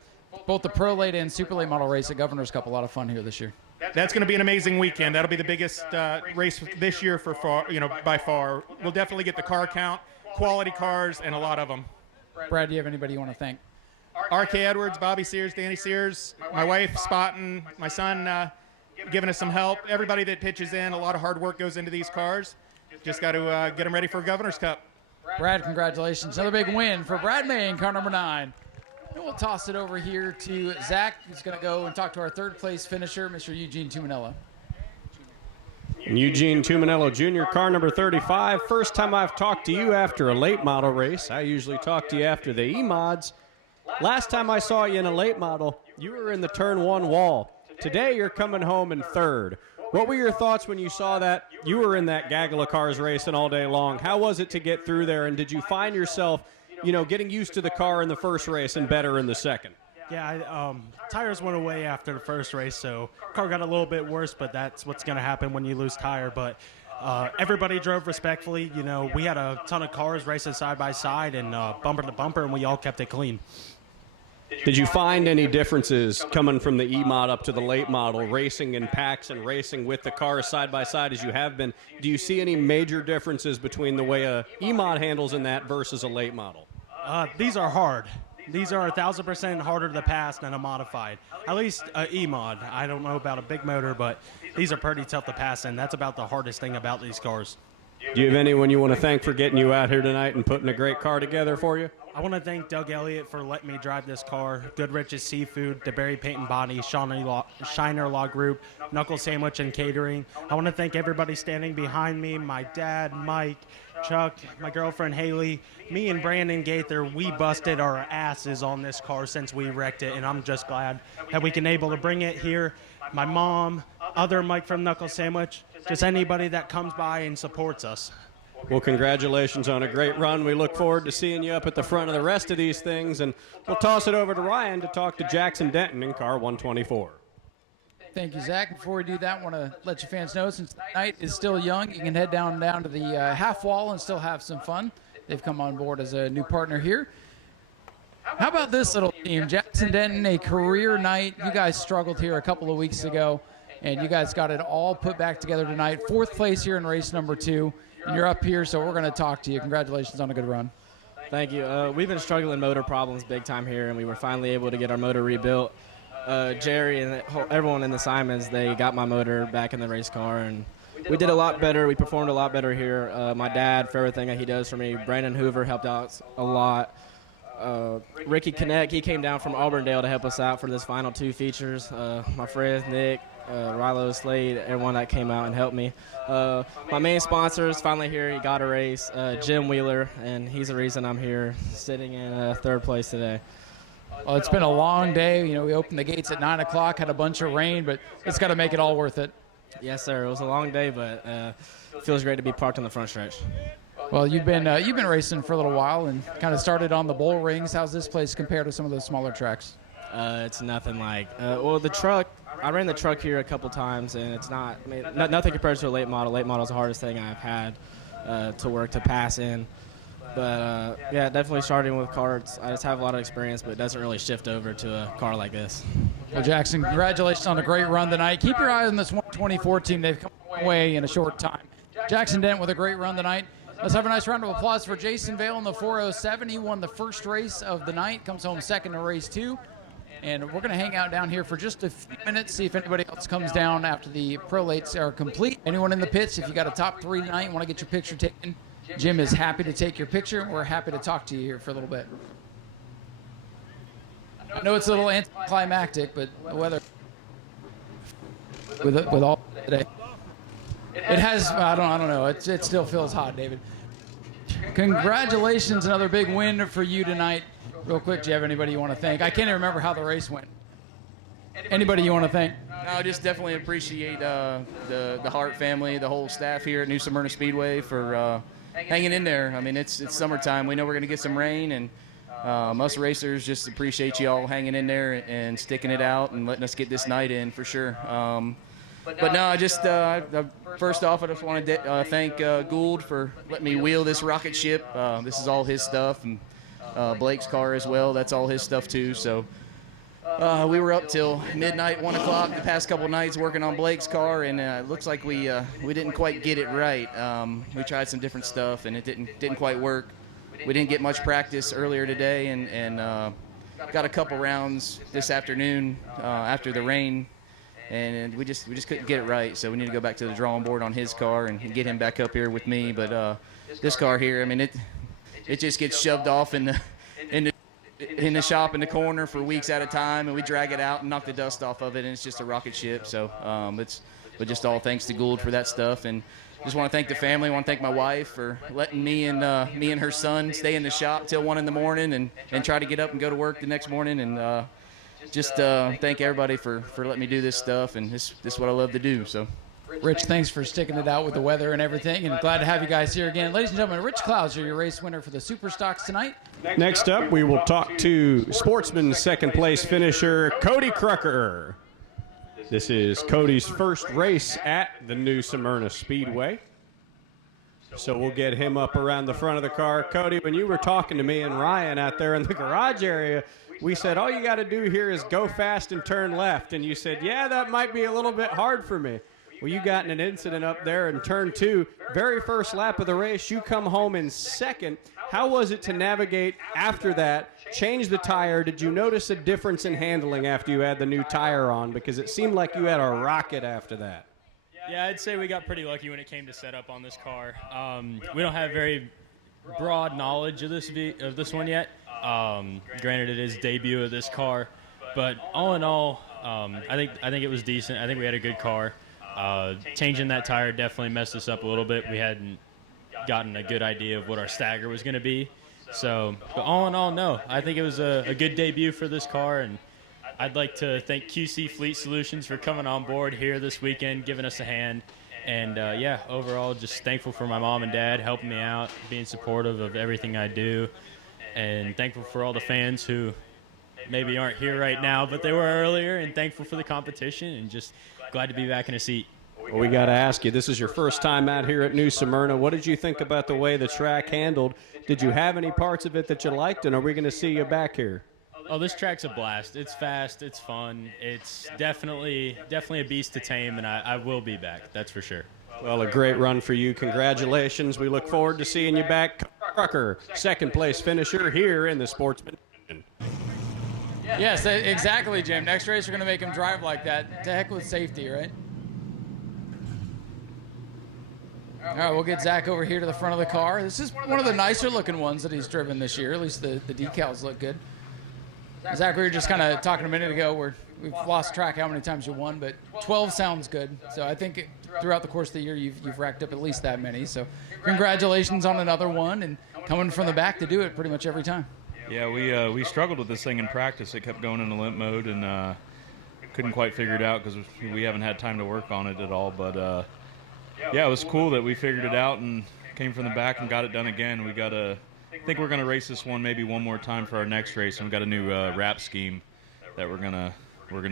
both the Pro Late and Super Late model race at Governor's Cup a lot of fun here this year. That's going to be an amazing weekend. That'll be the biggest race this year by far. We'll definitely get the car count, quality cars, and a lot of them. Brad, do you have anybody you want to thank? R.K. Edwards, Bobby Sears, Danny Sears, my wife spotting, my son giving us some help. Everybody that pitches in, a lot of hard work goes into these cars. Just got to get them ready for Governor's Cup. Brad, congratulations. Another big win for Brad May in car number 9. And we'll toss it over here to Zach, who's going to go and talk to our 3rd place finisher, Mr. Eugene Tuminello. Eugene Tuminello Jr., car number 35. First time I've talked to you after a late model race. I usually talk to you after the E-mods. Last time I saw you in a late model, you were in the turn 1 wall. Today you're coming home in 3rd. What were your thoughts when you saw that? You were in that gaggle of cars racing all day long. How was it to get through there, and did you find yourself, getting used to the car in the first race and better in the second? Yeah, tires went away after the first race, so car got a little bit worse, but that's what's going to happen when you lose tire. But everybody drove respectfully. We had a ton of cars racing side by side and bumper to bumper, and we all kept it clean. Did you find any differences coming from the E-mod up to the late model, racing in packs and racing with the cars side by side as you have been? Do you see any major differences between the way a E-mod handles in that versus a late model? These are hard. These are 1,000% harder to pass than a modified. At least E-mod. I don't know about a big motor, but these are pretty tough to pass, and that's about the hardest thing about these cars. Do you have anyone you want to thank for getting you out here tonight and putting a great car together for you? I want to thank Doug Elliott for letting me drive this car, Goodrich's Seafood, DeBerry Paint and Body, Shiner Law Group, Knuckle Sandwich and Catering. I want to thank everybody standing behind me, my dad, Mike, Chuck, my girlfriend Haley, me and Brandon Gaither. We busted our asses on this car since we wrecked it, and I'm just glad that we can able to bring it here. My mom, other Mike from Knuckle Sandwich, just anybody that comes by and supports us. Well, congratulations on a great run. We look forward to seeing you up at the front of the rest of these things, and we'll toss it over to Ryan to talk to Jackson Denton in car 124. Thank you, Zach. Before we do that, I want to let you fans know, since the night is still young, you can head down to the half wall and still have some fun. They've come on board as a new partner here. How about this little team? Jackson Denton, a career night. You guys struggled here a couple of weeks ago, and you guys got it all put back together tonight. 4th place here in race number 2. And you're up here, so we're going to talk to you. Congratulations on a good run. Thank you. We've been struggling motor problems big time here, and we were finally able to get our motor rebuilt. Jerry and everyone in the Simons, they got my motor back in the race car, and we did a lot better. We performed a lot better here. My dad, for everything that he does for me. Brandon Hoover helped out a lot. Ricky Kinect, he came down from Auburndale to help us out for this final 2 features. My friends, Nick, Rilo, Slade, everyone that came out and helped me. My main sponsor is finally here. He got a race, Jim Wheeler, and he's the reason I'm here sitting in 3rd place today. Well, it's been a long day. You know, we opened the gates at 9 o'clock, had a bunch of rain, but it's got to make it all worth it. Yes, sir. It was a long day, but it feels great to be parked on the front stretch. Well, you've been racing for a little while and kind of started on the bull rings. How's this place compared to some of those smaller tracks? It's nothing like well, the truck. I ran the truck here a couple times, and it's not nothing compared to a late model. Late model is the hardest thing I've had to work to pass in. But yeah, definitely starting with karts. I just have a lot of experience, but it doesn't really shift over to a car like this. Well, Jackson, congratulations on a great run tonight. Keep your eye on this 124 team. They've come away in a short time. Jackson Dent with a great run tonight. Let's have a nice round of applause for Jason Vale in the 407. He won the first race of the night, comes home second in race 2. And we're going to hang out down here for just a few minutes, see if anybody else comes down after the prolates are complete. Anyone in the pits, if you got a top 3 tonight, want to get your picture taken, Jim is happy to take your picture. We're happy to talk to you here for a little bit. I know it's a little anticlimactic, but the weather with all today, it has. I don't know. It still feels hot, David. Congratulations, another big win for you tonight. Real quick, do you have anybody you want to thank? I can't even remember how the race went. Anybody you want to thank? No, just definitely appreciate the Hart family, the whole staff here at Nau Smyrna Speedway for hanging in there. I mean, it's summertime. We know we're going to get some rain, and us racers just appreciate you all hanging in there and sticking it out and letting us get this night in for sure. But no, just first off, I just want to thank Gould for letting me wheel this rocket ship. This is all his stuff, and Blake's car as well. That's all his stuff too. So we were up till midnight, 1 o'clock the past couple nights working on Blake's car, and it looks like we didn't quite get it right. We tried some different stuff, and it didn't quite work. We didn't get much practice earlier today, and got a couple rounds this afternoon after the rain, and we just couldn't get it right. So we need to go back to the drawing board on his car and get him back up here with me. But this car here, I mean, it just gets shoved off in the shop in the corner for weeks at a time, and we drag it out and knock the dust off of it, and it's just a rocket ship. So but just all thanks to Gould for that stuff, and just want to thank the family. I want to thank my wife for letting me and her son stay in the shop till 1 in the morning and try to get up and go to work the next morning, and just thank everybody for letting me do this stuff, and this is what I love to do. So. Rich, thanks for sticking it out with the weather and everything, and glad to have you guys here again. Ladies and gentlemen, Rich Clouser, your race winner for the Super Stocks tonight. Next up, we will talk to Sportsman second place finisher Cody Crucker. This is Cody's first race at the Nau Smyrna Speedway. So we'll get him up around the front of the car. Cody, when you were talking to me and Ryan out there in the garage area, we said, all you got to do here is go fast and turn left. And you said, yeah, that might be a little bit hard for me. Well, you got in an incident up there in turn 2. Very first lap of the race, you come home in second. How was it to navigate after that, change the tire, did you notice a difference in handling after you had the new tire on? Because it seemed like you had a rocket after that. Yeah, I'd say we got pretty lucky when it came to setup on this car. We don't have very broad knowledge of this one yet. Granted, it is debut of this car, but all in all, I think it was decent. I think we had a good car. Changing that tire definitely messed us up a little bit. We hadn't gotten a good idea of what our stagger was going to be. So, but all in all, no. I think it was a good debut for this car, and I'd like to thank QC Fleet Solutions for coming on board here this weekend, giving us a hand. And, yeah, overall, just thankful for my mom and dad helping me out, being supportive of everything I do, and thankful for all the fans who maybe aren't here right now, but they were earlier, and thankful for the competition, and just glad to be back in a seat. Well, we got to ask you, this is your first time out here at New Smyrna. What did you think about the way the track handled? Did you have any parts of it that you liked, and are we going to see you back here? Oh, this track's a blast. It's fast. It's fun. It's definitely a beast to tame, and I will be back. That's for sure. Well, a great run for you. Congratulations. We look forward to seeing you back. Trucker, second-place finisher here in the Sportsman. Yes, exactly, Jim. Next race, we're going to make him drive like that. To heck with safety, right? All right, we'll get Zach over here to the front of the car. This is one of the nicer-looking ones that he's driven this year. At least the decals look good. Zach, we were just kind of talking a minute ago. We've lost track how many times you won, but 12 sounds good. So I think throughout the course of the year, you've racked up at least that many. So congratulations on another one, and coming from the back to do it pretty much every time. Yeah, we struggled with this thing in practice. It kept going into limp mode, and couldn't quite figure it out because we haven't had time to work on it at all. But yeah, it was cool that we figured it out and came from the back and got it done again. I think we're gonna race this one maybe one more time for our next race, and we've got a new wrap scheme that we're gonna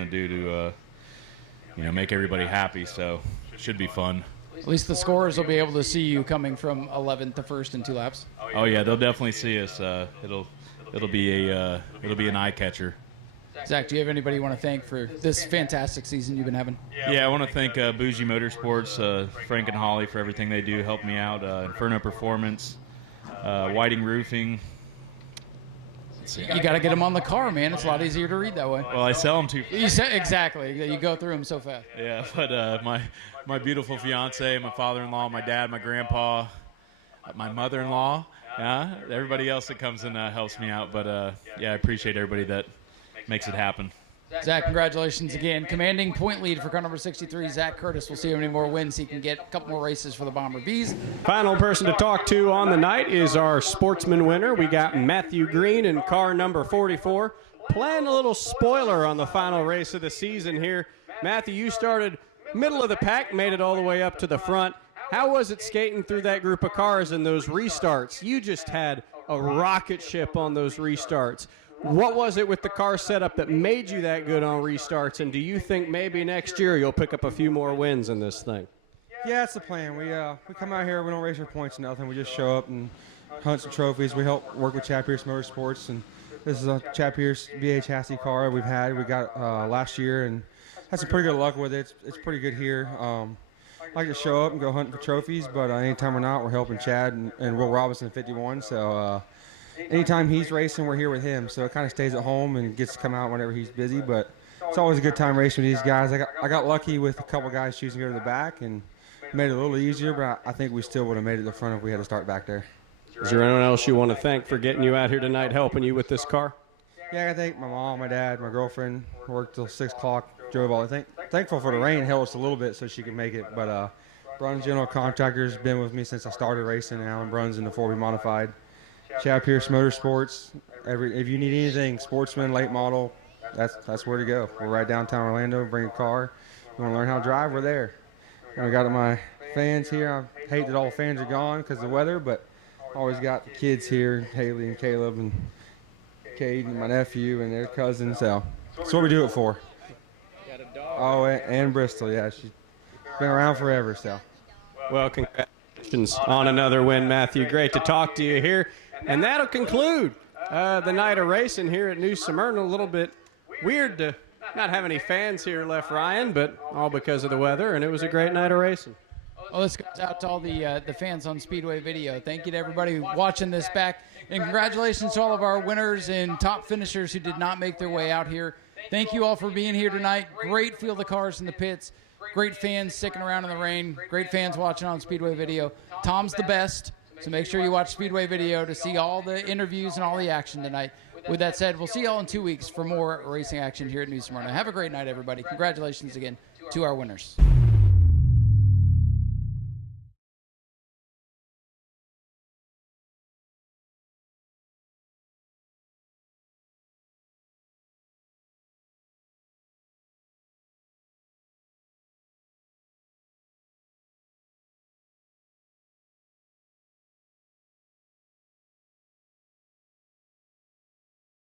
do to make everybody happy. So it should be fun. At least the scorers will be able to see you coming from 11th to 1st in 2 laps. Oh yeah, they'll definitely see us. It'll be an eye catcher. Zach, do you have anybody you want to thank for this fantastic season you've been having? Yeah, I want to thank Bougie Motorsports, Frank and Holly for everything they do, help me out. Inferno Performance, Whiting Roofing. You got to get them on the car, man. It's a lot easier to read that way. Well, I sell them too. Exactly. You go through them so fast. Yeah, but my beautiful fiance, my father-in-law, my dad, my grandpa, my mother-in-law, everybody else that comes and helps me out. But yeah, I appreciate everybody that makes it happen. Zach, congratulations again. Commanding point lead for car number 63, Zach Curtis. We'll see how many more wins he can get. A couple more races for the Bomber Bees. Final person to talk to on the night is our Sportsman winner. We got Matthew Green in car number 44. Playing a little spoiler on the final race of the season here. Matthew, you started middle of the pack, made it all the way up to the front. How was it skating through that group of cars and those restarts? You just had a rocket ship on those restarts. What was it with the car setup that made you that good on restarts, and do you think maybe next year you'll pick up a few more wins in this thing? Yeah, that's the plan. We come out here, we don't race for points or nothing. We just show up and hunt some trophies. We help work with Chad Pierce Motorsports, and this is a Chad Pierce VA chassis car we got last year, and had some pretty good luck with it. It's pretty good here. I like to show up and go hunting for trophies, but anytime we're not, we're helping Chad and Will Robinson at 51, so anytime he's racing, we're here with him. So it kind of stays at home and gets to come out whenever he's busy. But it's always a good time racing with these guys. I got lucky with a couple guys choosing to go to the back and made it a little easier, but I think we still would have made it to the front if we had to start back there. Is there anyone else you want to thank for getting you out here tonight, helping you with this car? Yeah, I thank my mom, my dad, my girlfriend. Worked till 6 o'clock, drove all. Thankful for the rain, held us a little bit so she could make it. But Bruns General Contractor's been with me since I started racing, and Alan Bruns in the 4B Modified. Chad Pierce Motorsports. If you need anything, Sportsman, late model, that's where to go. We're right downtown Orlando. Bring a car. You want to learn how to drive? We're there. And I got my fans here. I hate that all the fans are gone because of the weather, but always got the kids here, Haley and Caleb and Cade and my nephew and their cousins. So that's what we do it for. Got a dog. Oh, and Bristol, yeah. She's been around forever. So. Well, congratulations on another win, Matthew. Great to talk to you here. And that'll conclude the night of racing here at New Smyrna. A little bit weird to not have any fans here left, Ryan, but all because of the weather, and it was a great night of racing. Well, this goes out to all the fans on Speedway Video. Thank you to everybody watching this back. And congratulations to all of our winners and top finishers who did not make their way out here. Thank you all for being here tonight. Great field of cars in the pits. Great fans sticking around in the rain. Great fans watching on Speedway Video. Tom's the best, so make sure you watch Speedway Video to see all the interviews and all the action tonight. With that said, we'll see you all in 2 weeks for more racing action here at New Smyrna. Have a great night, everybody. Congratulations again to our winners.